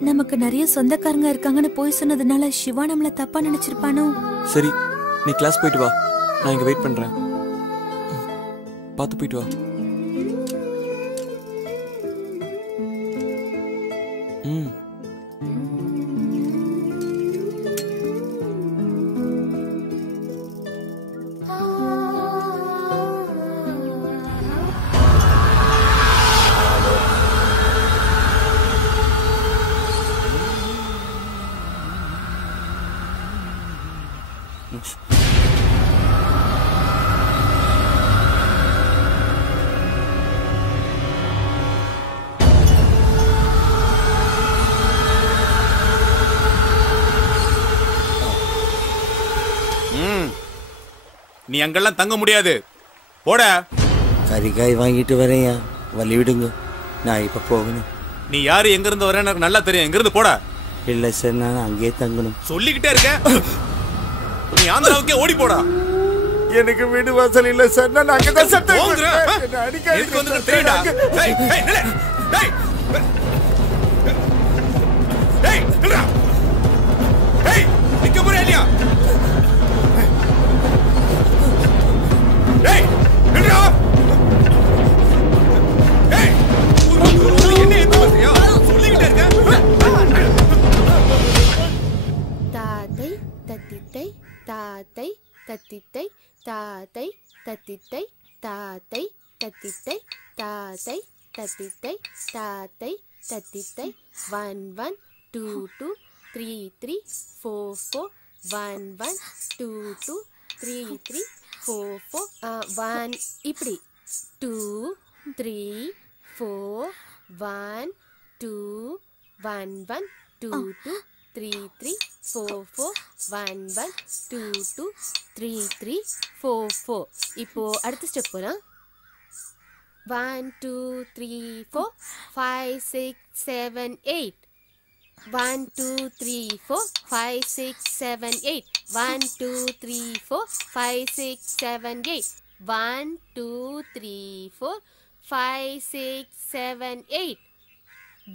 நமக்கு நிறைய சொந்தக்காரங்க இருக்காங்கன்னு போய் சொன்னதுனால சிவா நம்மள தப்பா நினைச்சிருப்பானோ? சரி, நீ கிளாஸ் போயிட்டு வா, நான் இங்க வெயிட் பண்றேன். பார்த்து போயிட்டு வா. நீ அங்கெல்லாம் தங்க முடியாது. போட. கறிக்காய் வாங்கிட்டு வரேயா, வழி விடுங்க, நான் இப்ப போகணும். நீ யாரு, எங்க இருந்து வர எனக்கு நல்லா தெரியும். எங்க இருந்து போட. இல்ல சார், நான் அங்கேயே தங்கணும். சொல்லிக்கிட்டே இருக்க. நீ ஆந்திராவுக்கே ஓடி போடா. எனக்கு வீடு வாசல் இல்ல சார், நான் அங்கதான் சத்தம் எதுக்கு வந்து தெரியுடா. டேய் டேய் நில்ல. டேய் டேய் நில்லுடா. டேய் நிக்க போறியா இல்லையா? டேய் நில்லுடா. டேய் என்ன ஏத்து பண்றியா? சொல்லிக்கிட்டே இருக்க. தாத்தை தத்தித்தை தாத்தை தத்தித்தை தாத்தை தத்தித்தை தாத்தை தத்தித்தை தாத்தை தத்தித்தை தாத்தை தத்தித்தை 1 1 2 2 3 3 4 4 1 1 2 2 3 3 4 4 1 இப்படி 2 3 4 1 2 1 1 2 2 3 3 4 4 1 1 2 2 3 3 4 4. இப்போ அடுத்த ஸ்டெப் போலாம். 1 2 3 4 5 6 7 8. 1 2 3 4 5 6 7 8. 1 2 3 4 5 6 7 8. 1 2 3 4 5 6 7 8.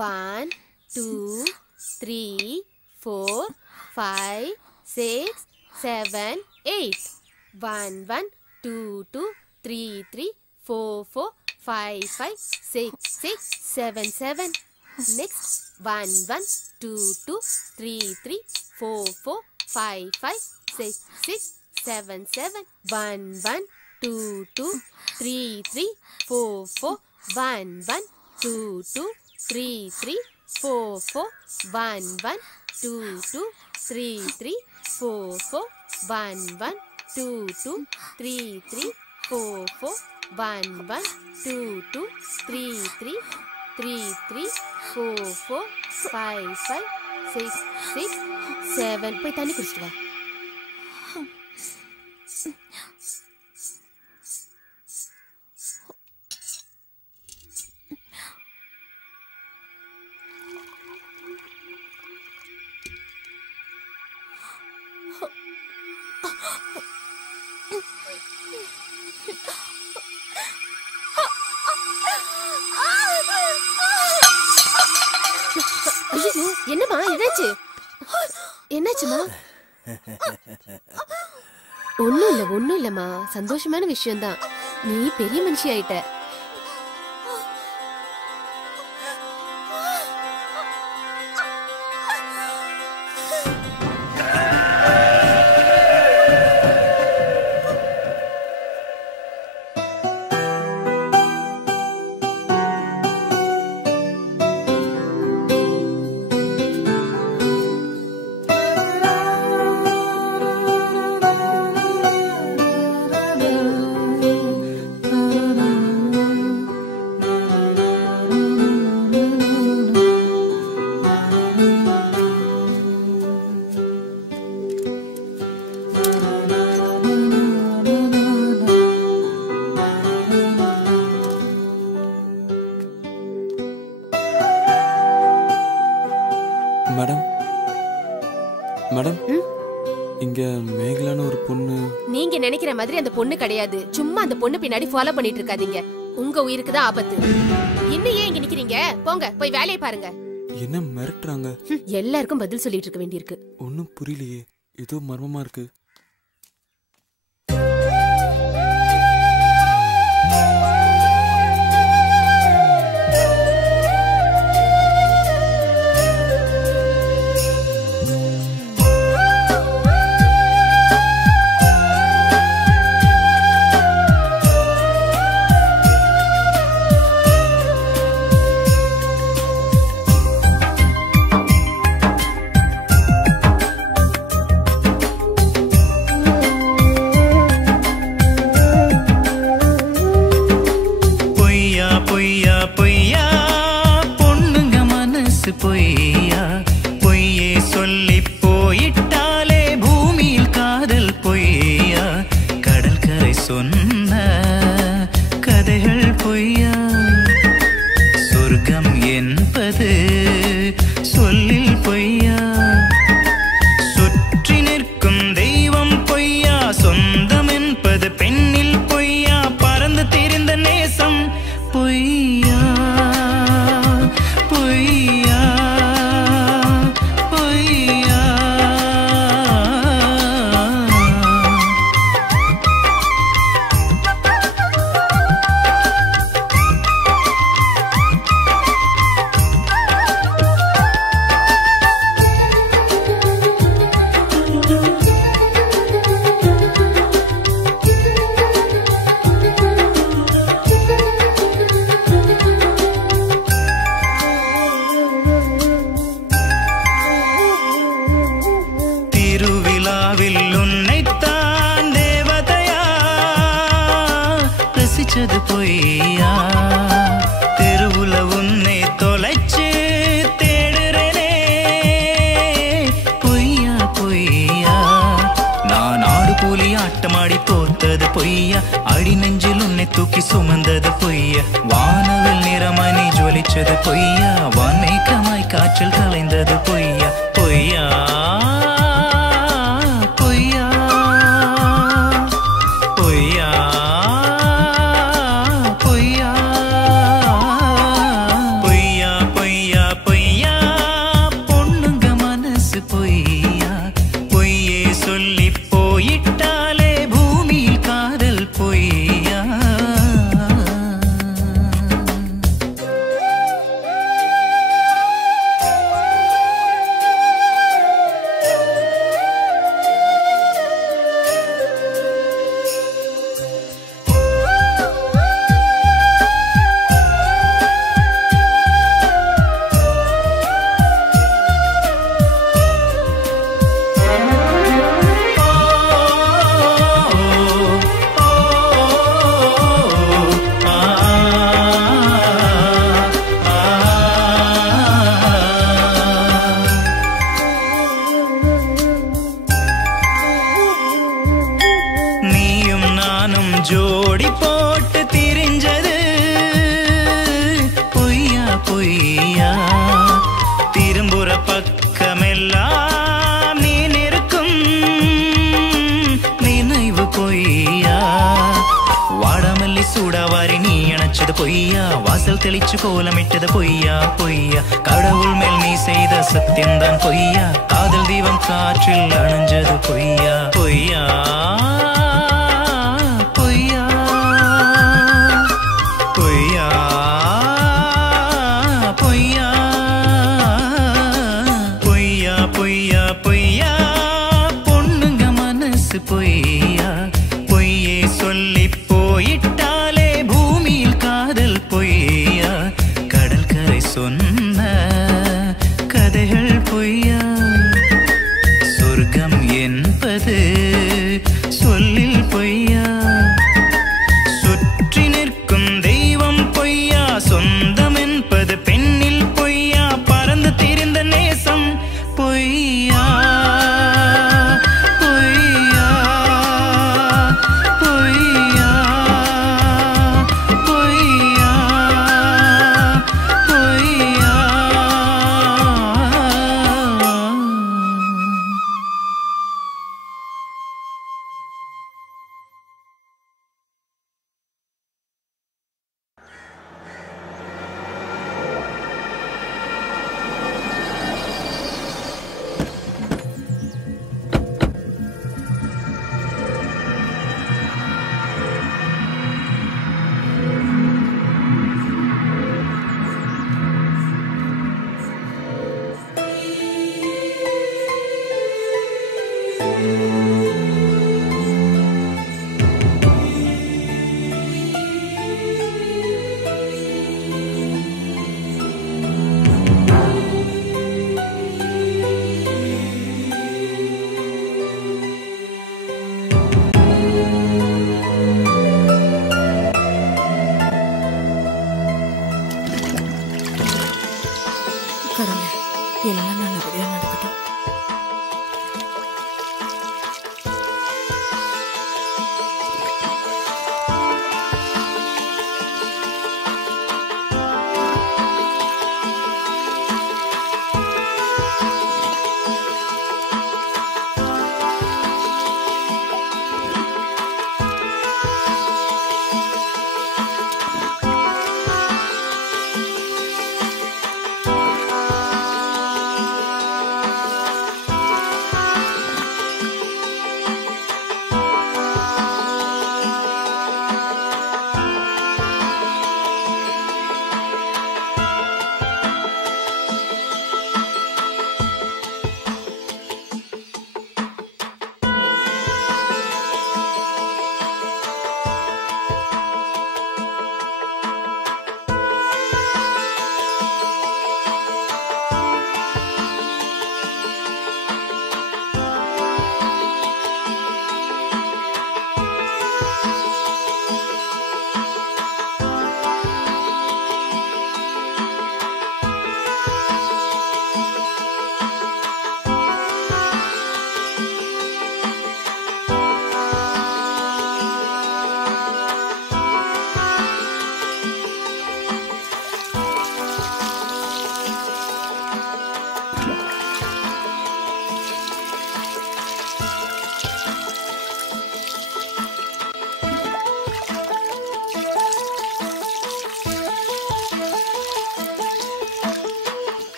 1 2 3 4 5 6 7 8. 1 1 2 2 3 3 4 4 5 5 6 6 7 7. Next 1 1 2 2 3 3 4 4 5 5 6 6 7 7. 1 1 2 2 3 3 4 4 1 1 2 2 3 3 4 4 1 1 2 2 3 3 4 4 1 1 2 2 3 3 4 4 1 1 2 2 3 3 3 3 4 4 5 5 6 6 7. போய் தண்ணி குடிச்சிட்டு வா. என்னம்மா என்னாச்சு? என்னாச்சுமா? ஒண்ணும் இல்லம்மா, சந்தோஷமான விஷயம்தான். நீ பெரிய மனுஷி ஆயிட்ட. மேடம் மேடம் இங்க மேகலான ஒரு பொண்ணு. நீங்க நினைக்கிற மாதிரி அந்த பொண்ணு கிடையாது. சும்மா அந்த பொண்ணு பின்னாடி ஃபாலோ பண்ணிட்டு இருக்காதீங்க. உங்க உயிருக்கு தான் ஆபத்து. இன்னும் ஏன் இங்க நிக்கிறீங்க? போங்க போய் வேலையை பாருங்க. என்ன மிரட்டுறாங்க? எல்லாருக்கும் பதில் சொல்லிட்டு இருக்க வேண்டியிருக்கு. ஒன்னும் புரியலையே, ஏதோ மர்மமா இருக்கு. நேசிச்சது பொய்யா தெருவுல உன்னை தொலைச்சு தேடுறேனே பொய்யா பொய்யா நான் ஆடு போலி ஆட்டமாடி தோத்தது பொய்யா அடி நெஞ்சில் உன்னை தூக்கி சுமந்தது பொய்யா வானவில் நிறமணி ஜொலிச்சது பொய்யா வான்மேகமாய் காற்றில் கலைந்தது பொய்யா பொய்யா பொய்யா பொய்யா பொய்யா பொய்யா பொய்யா பொய்யா பொண்ணுங்க மனசு பொய்யா பொய்யே சொல்லி போயிட்டாலே பூமியில் காதல் பொய்யா நீயும் நானும் ஜோடி போட்டு திரிஞ்சது பொய்யா பொய்யா திரும்புற பக்கமெல்லாம் நீ நிற்கும் நினைவு பொய்யா வாடாமல்லி சூடாவாரி நீ அணைச்சது பொய்யா வாசல் தெளிச்சு கோலமிட்டது பொய்யா பொய்யா கடவுள் மேல் நீ செய்த சத்தியம்தான் பொய்யா காதல் தீபம் காற்றில் அணைஞ்சது பொய்யா பொய்யா பொய்யா பொய்யா பொய்யா பொய்யா பொய்யா பொய்யா பொண்ணுங்க மனசு பொய்யா பொய்யே சொல்லி போயிட்டாலே பூமியில் காதல் பொய்யா கடல் கரை சொன்ன கதைகள் பொய்யா சொர்க்கம் என்பது சொல்லில் பொய்யா சுற்றி நிற்கும் தெய்வம் பொய்யா சொந்தம் என்பது பெண்ணில் பொய்யா பறந்து திரிந்த நேசம் பொய்யா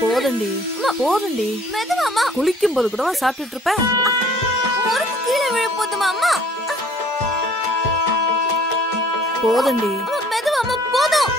போதண்டி போதண்டி மெதுவாமா குளிக்கும் போது கூடவா சாப்பிட்டுட்டு இருப்ப முறுக்கு கீழே விழ போதுமா அம்மா போதண்டி மெதுவாமா போதும்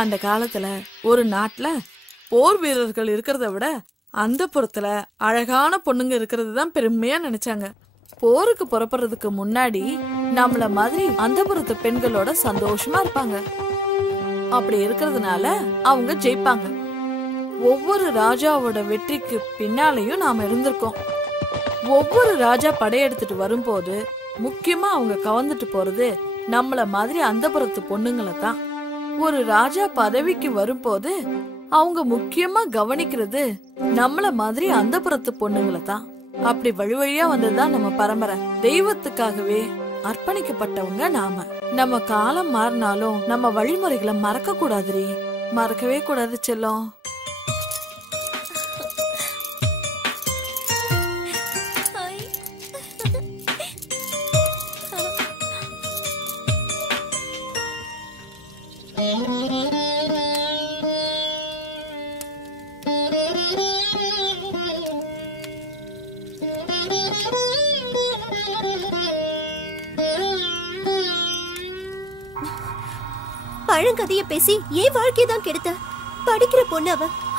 அந்த காலத்துல ஒரு நாட்டுல போர் வீரர்கள் இருக்கிறத விட அந்த புறத்துல அழகான பொண்ணுங்க இருக்கிறது தான் பெருமையா நினைச்சாங்க. போருக்கு புறப்படுறதுக்கு முன்னாடி நம்மள மாதிரி அந்த புறத்து பெண்களோட சந்தோஷமா இருப்பாங்க. அப்படி இருக்கிறதுனால அவங்க ஜெயிப்பாங்க. ஒவ்வொரு ராஜாவோட வெற்றிக்கு பின்னாலையும் நாம இருந்திருக்கோம். ஒவ்வொரு ராஜா படையெடுத்துட்டு வரும்போது முக்கியமா அவங்க கவர்ந்துட்டு போறது நம்மள மாதிரி அந்த புறத்து பொண்ணுங்களை தான். ஒரு ராஜா பதவிக்கு வரும்போது அவங்க முக்கியமா கவனிக்கிறது நம்மள மாதிரி அந்த புறத்து பொண்ணுங்களை தான். அப்படி வழி வழியா வந்ததுதான் நம்ம பரம்பரை. தெய்வத்துக்காகவே அர்ப்பணிக்கப்பட்டவங்க நாம. நம்ம காலம் மாறினாலும் நம்ம வழிமுறைகளை மறக்க கூடாதுரி. மறக்கவே கூடாது செல்லம். பழங்கதைய பேசி ஏன் வாழ்க்கையதான் கெடுத்த? படிக்கிற பொண்ணு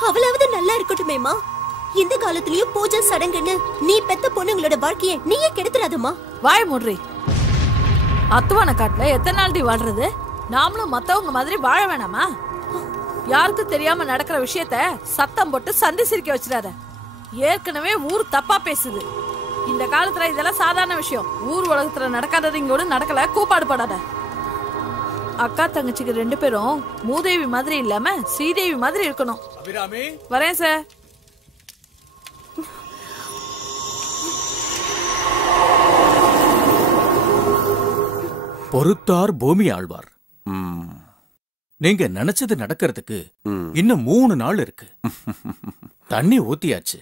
அவளாவது நல்லா இருக்கட்டுமேமா. இந்த காலத்திலயும் பூஜை சடங்குன்னு நீ பெத்த பொண்ணுங்களோட வாழ்க்கைய நீயே கெடுத்துறாதம்மா. வாய் மூடுறி. அத்துவான காட்டுல எத்தனை நாள் வாழ்றது? நாமளும் மத்தவங்க மாதிரி வாழ வேணாமா? யாருக்கு தெரியாம நடக்கிற விஷயத்த சத்தம் போட்டு சந்தி சிரிக்க வச்சிடாத. ஏற்கனவே ஊர் தப்பா பேசுது. இந்த காலத்துல இதெல்லாம் சாதாரண விஷயம். ஊர் உலகத்துல நடக்காதது இங்கோடு நடக்கல. கூப்பாடு படாத. அக்கா தங்கச்சிக்கு 2 பேரும் மூதேவி மாதிரி இல்லாம ஸ்ரீதேவி மாதிரி இருக்கணும். வரேன் சார். பொறுத்தார் பூமி ஆழ்வார். நீங்க நினைச்சது நடக்கிறதுக்கு இன்னும் 3 நாள் இருக்கு. தண்ணி ஊத்தியாச்சு.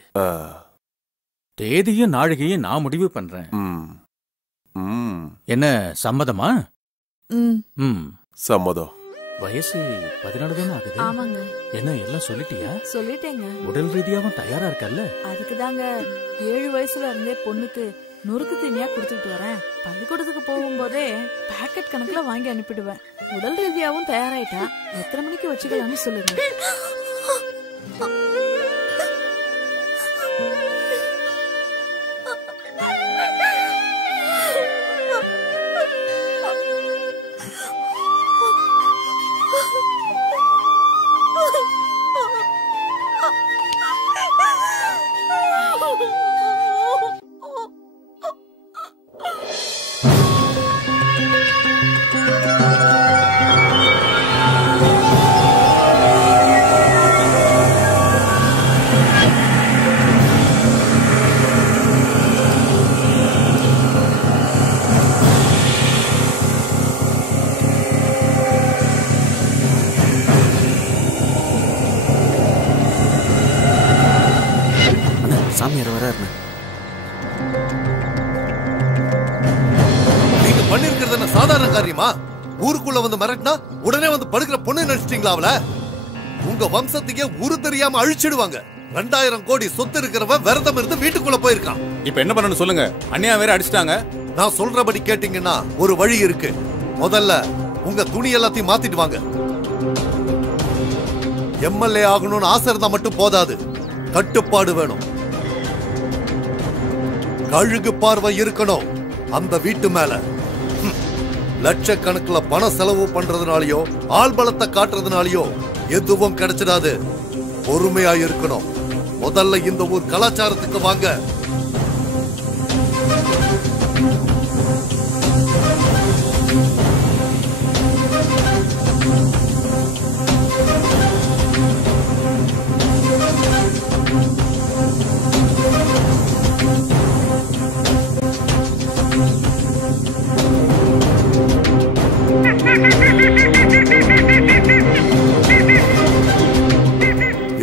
தேதியும் நாழிகையும் நான் முடிவு பண்றேன். என்ன சம்மதமா? சம்மதம். வயசு 14 தானே ஆகுது. ஆமாங்க. என்ன எல்லாம் சொல்லிட்டியா? சொல்லிட்டேங்க. உடல் ரீதியாவும் தயாரா இருக்கல்ல? அதுக்குதாங்க 7 வயசுல இருந்தே பொண்ணுக்கு நுறுக்கு தீனியா கொடுத்துட்டு வரேன். பள்ளிக்கூடத்துக்கு போகும்போதே பாக்கெட் கணக்குல வாங்கி அனுப்பிடுவேன். உடல் ரீதியாவும் தயாராயிட்டா எத்தனை மணிக்கு வச்சுக்கலாம்னு சொல்லுங்க. மாமியார் வராருண்ணா. நீங்க பண்ணிருக்கிறது என்ன சாதாரண காரியமா? ஊருக்குள்ள வந்து மிரட்டினா உடனே வந்து படுக்கிற பொண்ணு நினைச்சிட்டீங்களா அவள? உங்க வம்சத்துக்கே ஊரு தெரியாம அழிச்சிடுவாங்க. 2000 கோடி சொத்து இருக்கிறவன் விரதம் இருந்து வீட்டுக்குள்ள போயிருக்கான். இப்ப என்ன பண்ணணும் சொல்லுங்க? அண்ணியா வேற அடிச்சிட்டாங்க. நான் சொல்றபடி கேட்டீங்கன்னா ஒரு வழி இருக்கு. முதல்ல உங்க துணி எல்லாத்தையும் மாத்திட்டு வாங்க. எம்எல்ஏ ஆகணும்னு ஆசை இருந்தா மட்டும் போதாது, கட்டுப்பாடு வேணும். கழுகு பார்வை இருக்கணும் அந்த வீட்டு மேல. லட்சக்கணக்கில் பண செலவு பண்றதுனாலயோ ஆள் பலத்தை காட்டுறதுனாலயோ எதுவும் கிடைச்சிடாது. பொறுமையா இருக்கணும். முதல்ல இந்த ஊர் கலாச்சாரத்துக்கு வாங்க.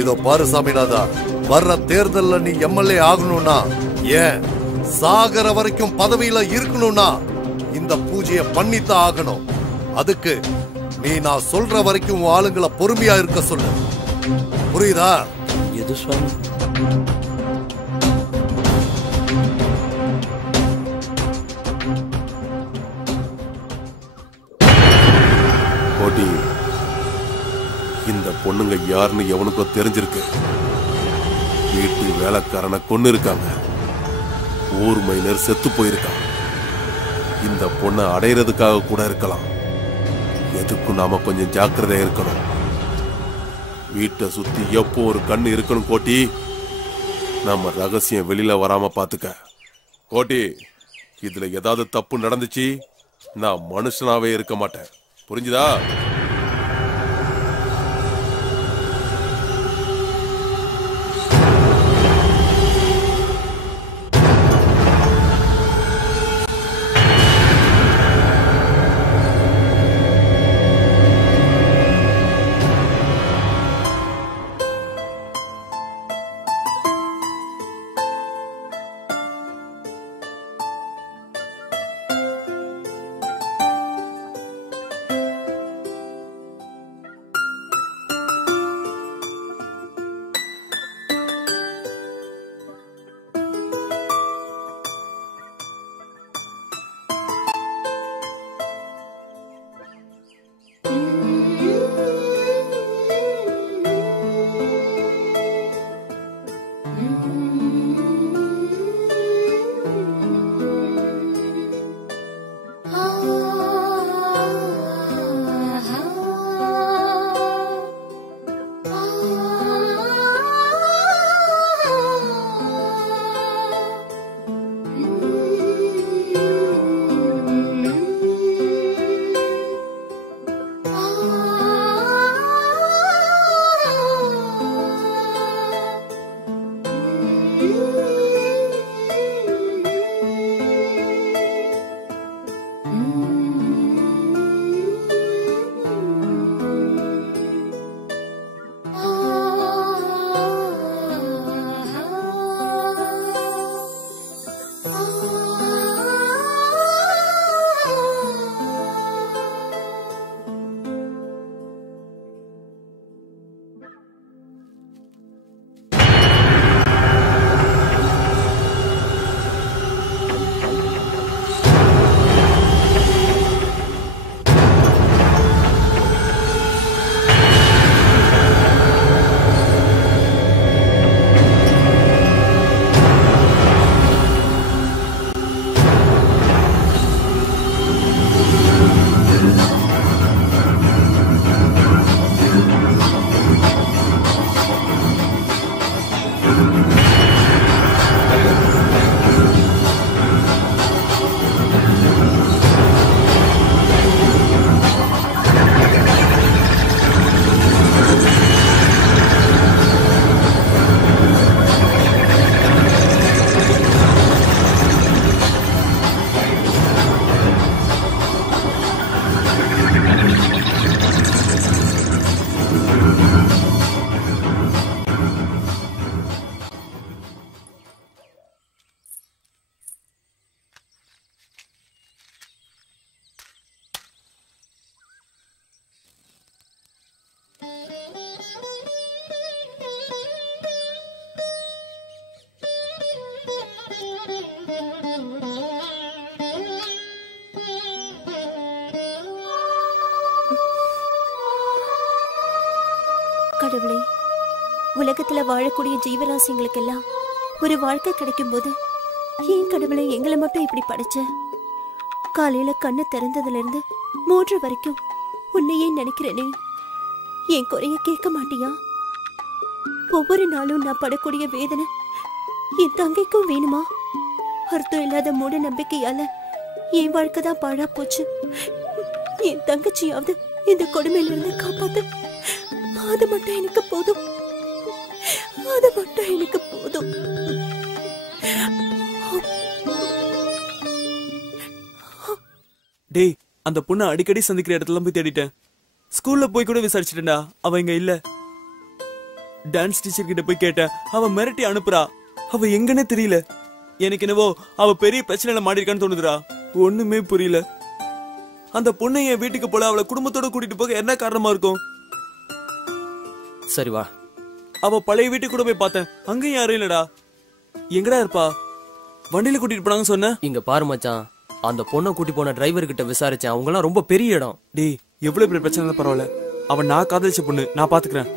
இதோ பாரு சாமிநாதா, வர்ற தேர்தல்ல நீ எம்எல்ஏ ஆகணும்னா, ஏன் சாகர வரைக்கும் பதவியில இருக்கணும்னா இந்த பூஜையை பண்ணித்தான் ஆகணும். அதுக்கு நீ நான் சொல்ற வரைக்கும் உன் ஆளுங்களை பொறுமையா இருக்க சொல்லு. புரியுதா? எது சுவாமி? கோட்டி, இந்த பொண்ணுங்க யாருன்னு எவனுக்கோ தெரிஞ்சிருக்கு. வீட்டு வேலைக்காரனை கொன்னு இருக்காங்க. ஊர் மைனர் செத்து போயிருக்கான். இந்த பொண்ணை அடையிறதுக்காக கூட இருக்கலாம். எதுக்கும் நாம கொஞ்சம் ஜாக்கிரதையா இருக்கணும். வீட்டை சுத்தி எப்போ ஒரு கண்ணு இருக்கணும் கோட்டி. நம்ம ரகசியம் வெளியில வராம பாத்துக்க. கோட்டி, இதுல ஏதாவது தப்பு நடந்துச்சு நான் மனுஷனாவே இருக்க மாட்டேன். புரிஞ்சுதா? கடவுளே, உலகத்துல வாழக்கூடிய ஜீவராசிங்களுக்கெல்லாம் ஒரு வாழ்க்கை கிடைக்கும் போது ஏன் கடவுளை எங்களை மட்டும் இப்படி படைச்ச? காலையில கண்ணு திறந்ததுல இருந்து 3 வரைக்கும் உன்னையே நினைக்கிறேனே, என் குறைய கேட்க மாட்டியா? ஒவ்வொரு நாளும் நான் படக்கூடிய வேதனை என் தங்கைக்கும் வேணுமா? அர்த்தம் இல்லாத மூட நம்பிக்கையால என் வாழ்க்கை தான் பாழா போச்சு. என் தங்கச்சியாவது இந்த கொடுமையில இருந்து காப்பாத்து. அது மட்டும் எனக்கு போதும். அது மட்டும் எனக்கு போதும். டேய், அந்த பொண்ணை அடிக்கடி சந்திக்கிற இடத்துல போய் தேடிட்டேன். ஸ்கூல்ல போய் கூட விசாரிச்சிட்டேன்டா, அவ இங்க இல்ல. டான்ஸ் டீச்சர் கிட்ட போய் கேட்டேன், அவ மிரட்டி அனுப்புறா. அவ எங்கன்னே தெரியல. எனக்கு என்னவோ அவ பெரிய பிரச்சனையில மாட்டிருக்கான்னு தோணுதுடா. ஒண்ணுமே புரியல. அந்த பொண்ணை என் வீட்டுக்கு போல அவளை குடும்பத்தோட கூட்டிட்டு போக என்ன காரணமா இருக்கும்? சரி வா. அவ பழைய வீட்டுக்கு கூட போய் பார்த்தேன், அங்கேயும் யாரும் இல்லடா. எங்கடா இருப்பா? வண்டியில கூட்டிட்டு போனாங்க சொன்ன. இங்க பாரு மச்சான், அந்த பொண்ணை கூட்டி போன டிரைவர் கிட்ட விசாரிச்சேன். அவங்க எல்லாம் ரொம்ப பெரிய இடம். டேய், எவ்வளவு பெரிய பிரச்சனை பரவாயில்ல. அவன் நான் காதலிச்ச பொண்ணு, நான் பாத்துக்கிறேன்.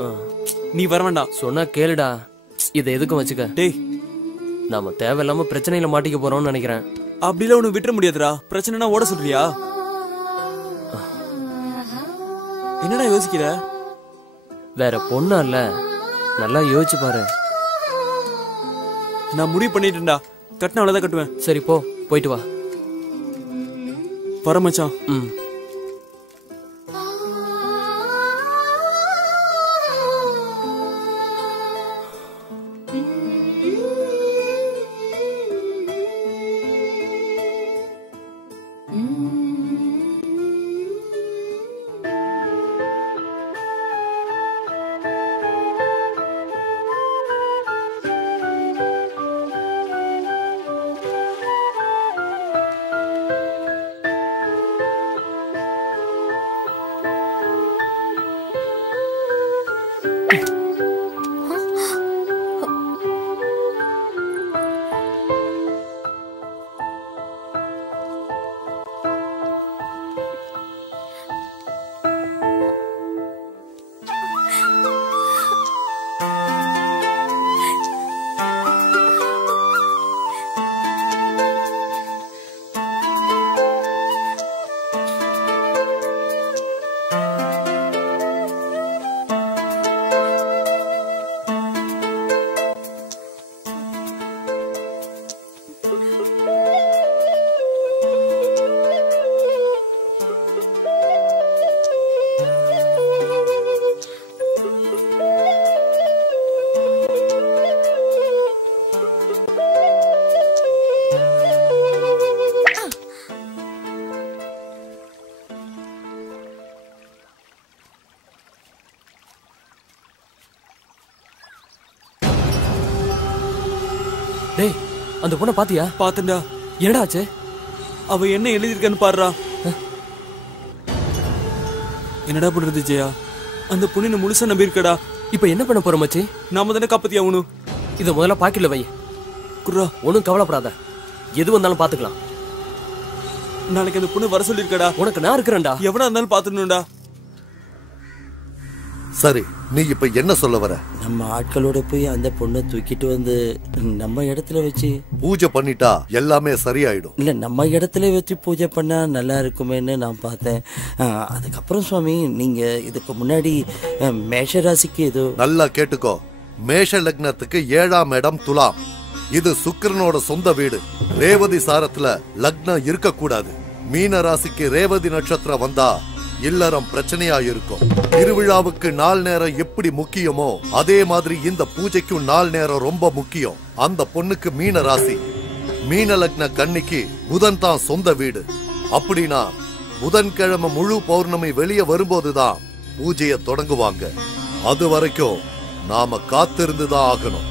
நீ வர வேண்டாம். சொன்னா கேளுடா. இதை எதுக்கும் வச்சுக்க. டேய், நாம தேவையில்லாம பிரச்சனையில மாட்டிக்க போறோம்னு நினைக்கிறேன். அப்படிலாம் ஒண்ணு விட்டுற முடியாதுடா. பிரச்சனைனா ஓட சொல்றியா? என்னடா யோசிக்கிற? வேற பொண்ணா இல்ல, நல்லா யோசிச்சு பாரு. நான் முடிவு பண்ணிட்டேன்டா. கட்டின அவ்வளவுதான் கட்டுவேன். சரி போ, போயிட்டு வா. வர மச்சான். டேய், அந்த பொண்ணை பாத்தியா? பாத்தண்டா. என்னடா ஆச்சு? அவ என்ன எழுதிருக்கான்னு பாருடா. என்னடா பண்றது ஜெயா? அந்த பொண்ணு முழுசா நம்பி இருக்கடா. இப்ப என்ன பண்ண போற மச்சி? நாம தானே காப்பாத்தி ஆகணும். இத முதல்ல பாக்கெட்ல வை. குர்ரா, ஒன்னும் கவலைப்படாத. எது வந்தாலும் பாத்துக்கலாம். நாளைக்கு அந்த பொண்ணு வர சொல்லிருக்கடா. உனக்கு நான் இருக்கிறேன்டா. எவனா இருந்தாலும் பாத்துடணும்டா. சரி, நீ இப்ப என்ன சொல்ல வர? நம்ம ஆட்களோட போய் அந்த பொண்ணை தூக்கிட்டு வந்து நம்ம இடத்துல வச்சு பூஜை பண்ணிட்டா எல்லாமே சரியாயிடும். இல்ல, நம்ம இடத்துல வச்சு பூஜை பண்ணா நல்லா இருக்குமேன்னு நான் பார்த்தேன். அதுக்கப்புறம் சுவாமி, நீங்க இதுக்கு முன்னாடி மேஷ ராசிக்கு ஏதோ. நல்லா கேட்டுக்கோ. மேஷ லக்னத்துக்கு 7ஆம் இடம் துலாம். இது சுக்கிரனோட சொந்த வீடு. ரேவதி சாரத்துல லக்னம் இருக்க கூடாது. மீன ராசிக்கு ரேவதி நட்சத்திரம் வந்தா இல்லறம் பிரச்சனையா இருக்கும். திருவிழாவுக்கு நாள் நேரம் எப்படி முக்கியமோ அதே மாதிரி இந்த பூஜைக்கும் நாள் நேரம் ரொம்ப முக்கியம். அந்த பொண்ணுக்கு மீன ராசி. மீன லக்ன கன்னிக்கு புதன் தான் சொந்த வீடு. அப்படின்னா புதன்கிழமை முழு பௌர்ணமி வெளியே வரும்போதுதான் பூஜையை தொடங்குவாங்க. அது வரைக்கும் நாம காத்திருந்துதான் ஆகணும்.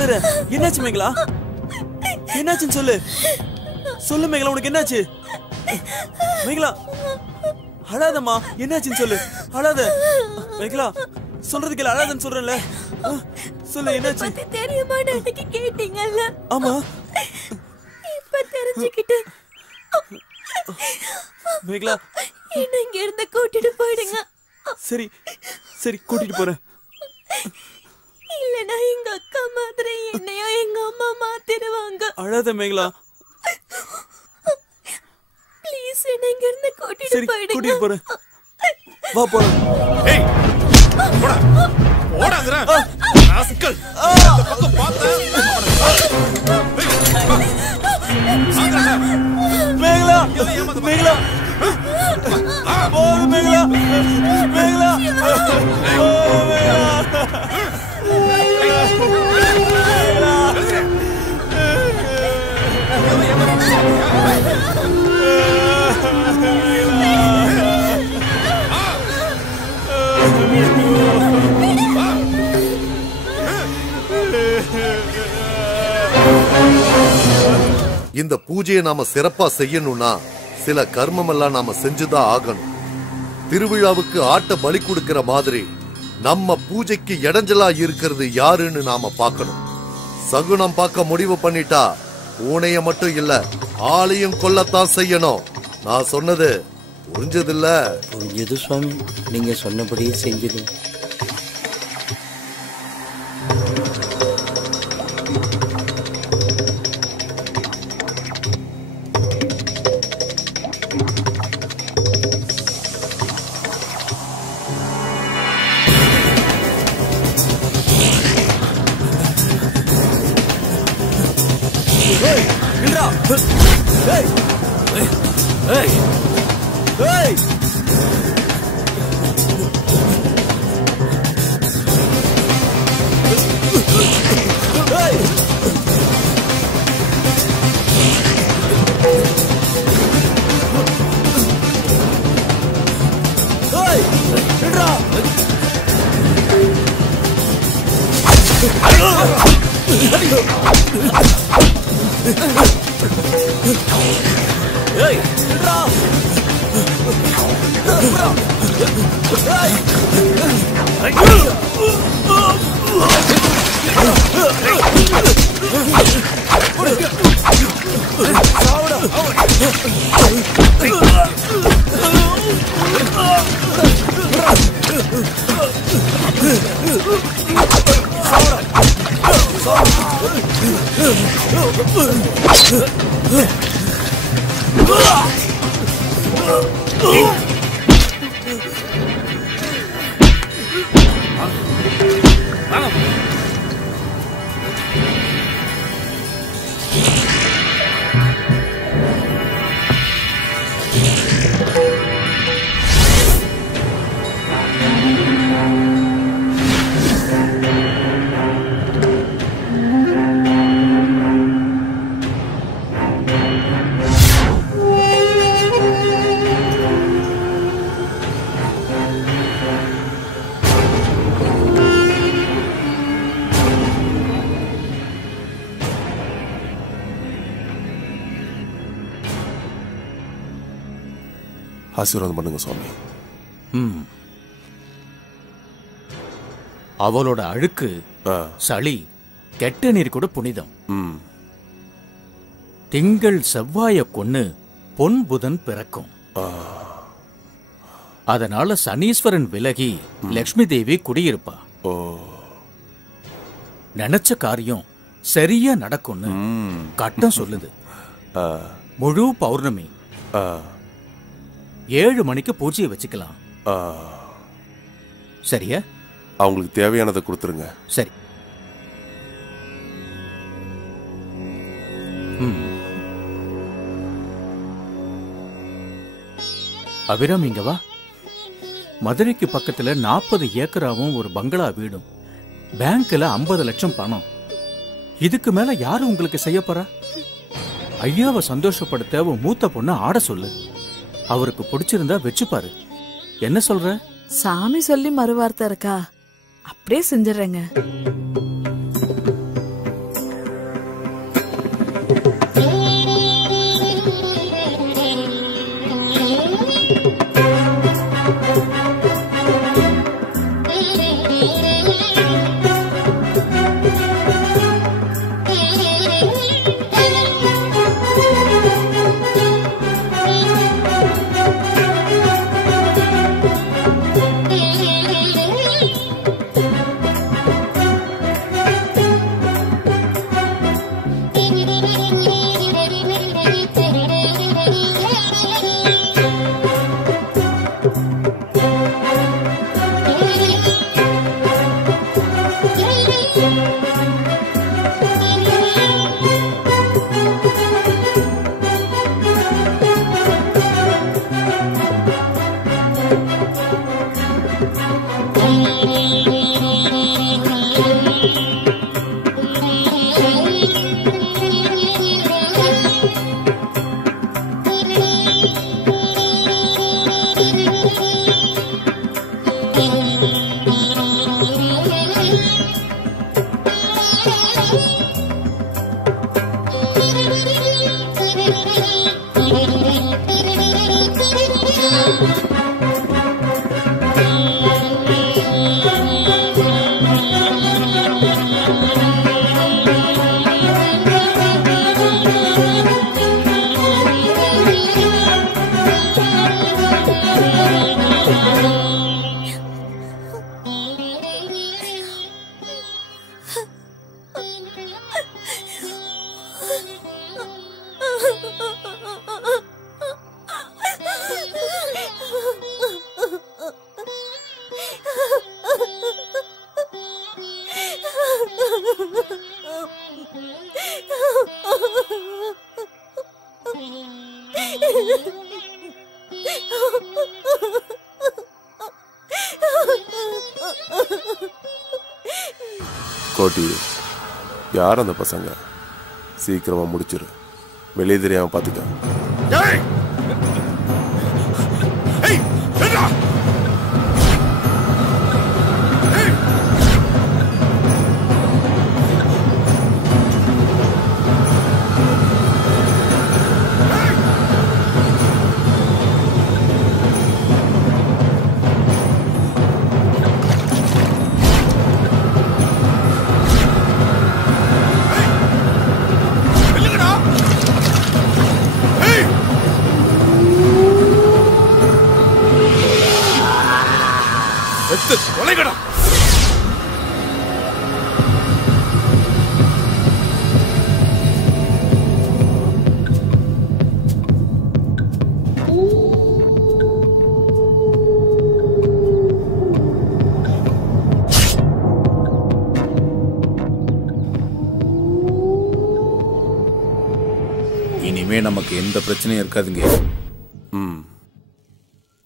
அழுற? என்னாச்சு மேகலா? என்னாச்சுன்னு சொல்லு. சொல்லு மேகலா, உனக்கு என்னாச்சு? மேகலா அழாதம்மா, என்னாச்சுன்னு சொல்லு. அழாத மேகலா, சொல்றது கேளு. அழாதன்னு சொல்றேன்ல. சொல்லு, என்னாச்சு? பத்தி தெரியுமா எனக்கு கேட்டீங்கல்ல? ஆமா. இப்ப தெரிஞ்சுக்கிட்டேன். மேகலா, என்ன இங்க இருந்து கூட்டிட்டு போயிடுங்க. சரி சரி, கூட்டிட்டு போறேன். இல்லனா எங்க அக்கா மாதிரி என்னையும் எங்க அம்மா மாத்திடுவாங்க. அழாத மேகலா. ப்ளீஸ் என்ன இங்க இருந்து கூட்டிட்டு சரி, போயிடுங்க. கூட்டிட்டு போறேன். வா போலாம். ஏய் போடா போடாங்கற ராஸ்கல். அந்த பக்கம் பார்த்தா மேகலா மேகலா போடு மேகலா மேகலா இந்த பூஜையை நாம சிறப்பா செய்யணும்னா சில கர்மம் எல்லாம் நாம செஞ்சுதான் ஆகணும். திருவிழாவுக்கு ஆட்ட பலி கொடுக்கிற மாதிரி நம்ம பூஜைக்கு இடைஞ்சலா இருக்கிறது யாருன்னு நாம பார்க்கணும். சகுனம் பார்க்க முடிவு பண்ணிட்டா பூனைய மட்டும் இல்ல, ஆளையும் கொல்லத்தான் செய்யணும். நான் சொன்னது புரிஞ்சது இல்ல? புரிஞ்சது சுவாமி, நீங்க சொன்னபடியே செஞ்சது. ஆசீர்வாதம் பண்ணுங்க சுவாமி. அவளோட அழுக்கு, சளி, கெட்ட நீர் கூட புனிதம். திங்கள் செவ்வாய கொன்னு பொன் புதன் பிறக்கும். அதனால சனீஸ்வரன் விலகி லட்சுமி தேவி குடியிருப்பா. நினைச்ச காரியம் சரியா நடக்கும்னு கட்டம் சொல்லுது. முழு பௌர்ணமி 7 மணிக்கு பூஜையை வச்சுக்கலாம். சரியா? அவங்களுக்கு தேவையானதை கொடுத்துருங்க. சரி. அபிராம், இங்க வா. மதுரைக்கு பக்கத்துல 40 ஏக்கராவும் ஒரு பங்களா வீடும், பேங்க்ல 50 லட்சம் பணம். இதுக்கு மேல யாரு உங்களுக்கு செய்ய போறா? ஐயாவை சந்தோஷப்படுத்த உன் மூத்த பொண்ணு ஆட சொல்லு. அவருக்கு பிடிச்சிருந்தா வச்சுப்பாரு. என்ன சொல்ற? சாமி சொல்லி மறுவார்த்தை இருக்கா? அப்படியே செஞ்சிடறேங்க. கோட்டி, யார் அந்த பசங்க? சீக்கிரமா முடிச்சிரு, வெளியே தெரியாம பாத்துக்க. இனிமே நமக்கு எந்த பிரச்சனையும் இருக்காதுங்க.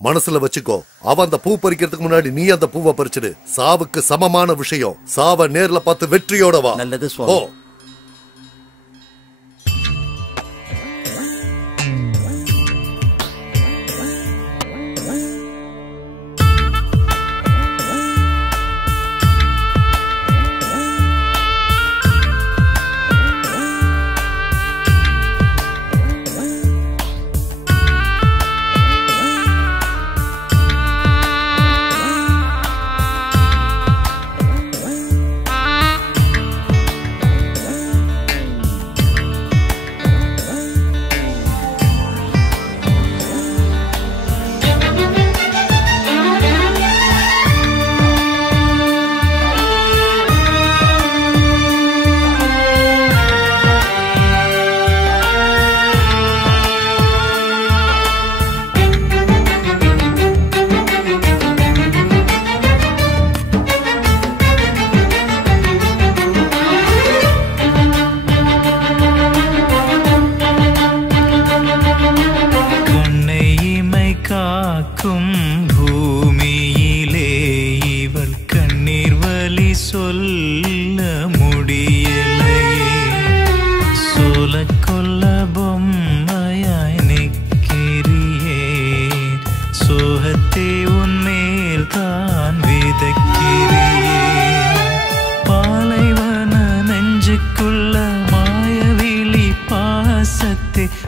மனசுல வச்சுக்கோ, அவன் அந்த பூ பறிக்கிறதுக்கு முன்னாடி நீ அந்த பூவை பறிச்சிடு. சாவுக்கு சமமான விஷயம். சாவ நேர்ல பார்த்து வெற்றியோட வா. நல்லது சுவாமி.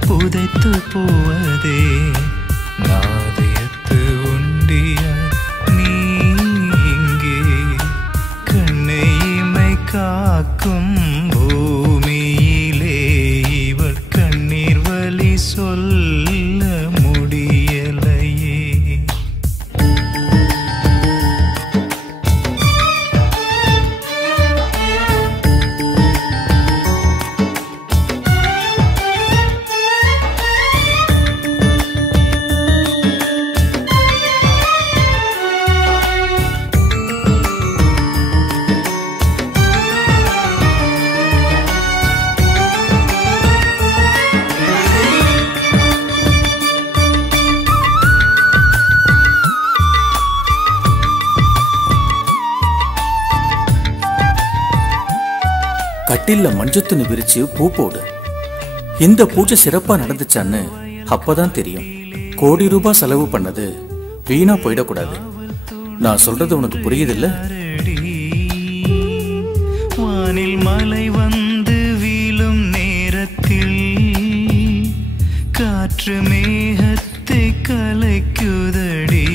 புதைத்து போவதே நாதயத்து உண்டிய கட்டில்ல மஞ்சத்துன்னு விரிச்சு பூ போடு. இந்த பூஜை சிறப்பா நடந்துச்சான்னு அப்பதான் தெரியும். கோடி ரூபாய் செலவு பண்ணது வீணா போயிடக்கூடாது. நான் சொல்றது உனக்கு புரியுதில்ல? வானில் மலை வந்து வீழும் நேரத்தில் காற்று மேகத்தை கலைக்குதடி.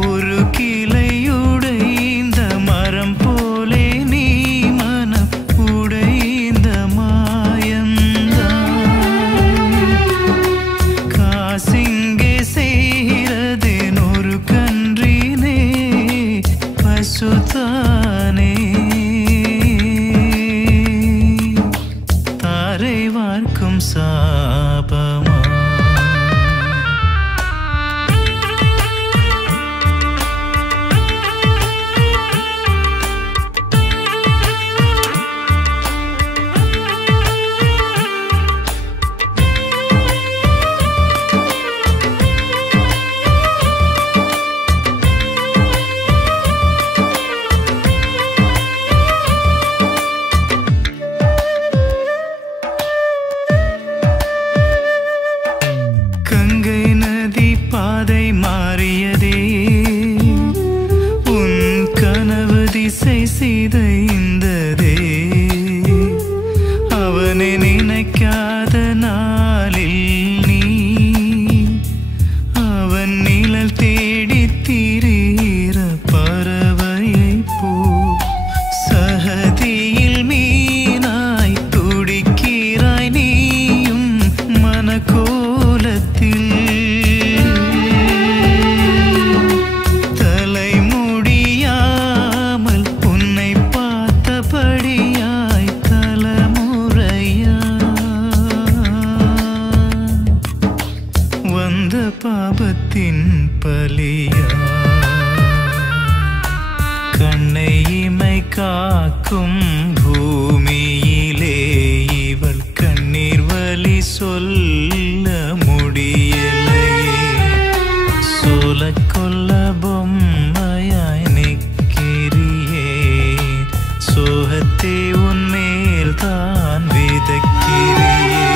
ஒரு கிளையுடைந்த மரம் போலே நீ மனம் உடைந்த மாயந்தான். காசிங்கே செய்கிறது ஒரு கன்றினே பசுதானே. தாரை வார்க்கும் சாபமா சிதைந்ததே. அவனை நினைக்காத நாளில் நீ அவன் நிழல் தேடி திரிகிற பறவையை போ. சகதியில் மீனாய் துடிக்கிறாய் நீயும் மனக்கோலத்தில். பாபத்தின் பலியா கண்ணை இமை காக்கும் பூமியிலே இவள் கண்ணீர் வலி சொல்ல முடியலையே. சோல கொல்ல பொம்மையாய் நிற்கிறியே. சோகத்தை உன்மேல் தான் விதைக்கிறியே.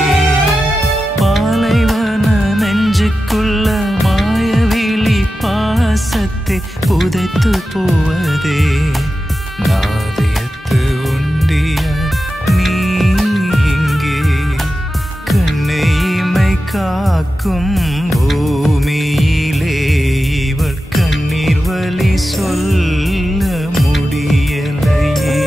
பாலைவன நெஞ்சுக்குள்ள மாயவிழி பாசத்தை புதைத்து போவதே. நாதியத்து உண்டிய நீ இங்கே கண்ணை இமை காக்கும் பூமியிலே இவள் கண்ணீர் வலி சொல்ல முடியலையே.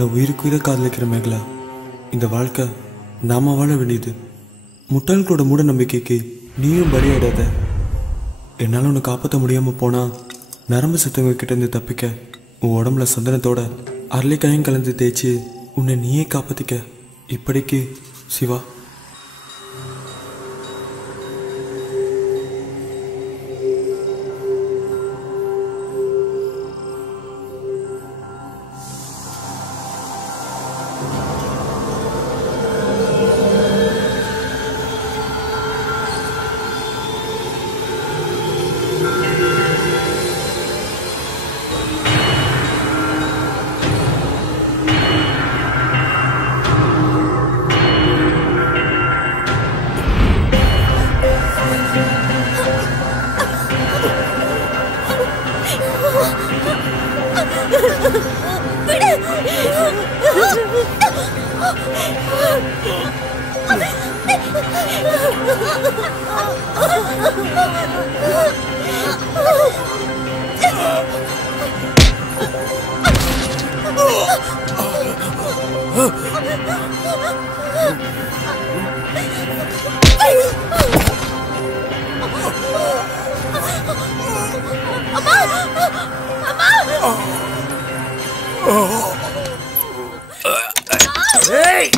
உன்னை உயிருக்குயிர காதலிக்கிற மேகலா. இந்த வாழ்க்கை நாம வாழ வேண்டியது. முட்டாள்களோட மூட நம்பிக்கைக்கு நீயும் பலியாடாத. என்னால் உன்னை காப்பாற்ற முடியாம போனா நரம்பு சத்தவங்க கிட்ட இருந்து தப்பிக்க உன் உடம்புல சந்தனத்தோட அரளிக்காயும் கலந்து தேய்ச்சி உன்னை நீயே காப்பாத்திக்க. இப்படிக்கு சிவா. Hey!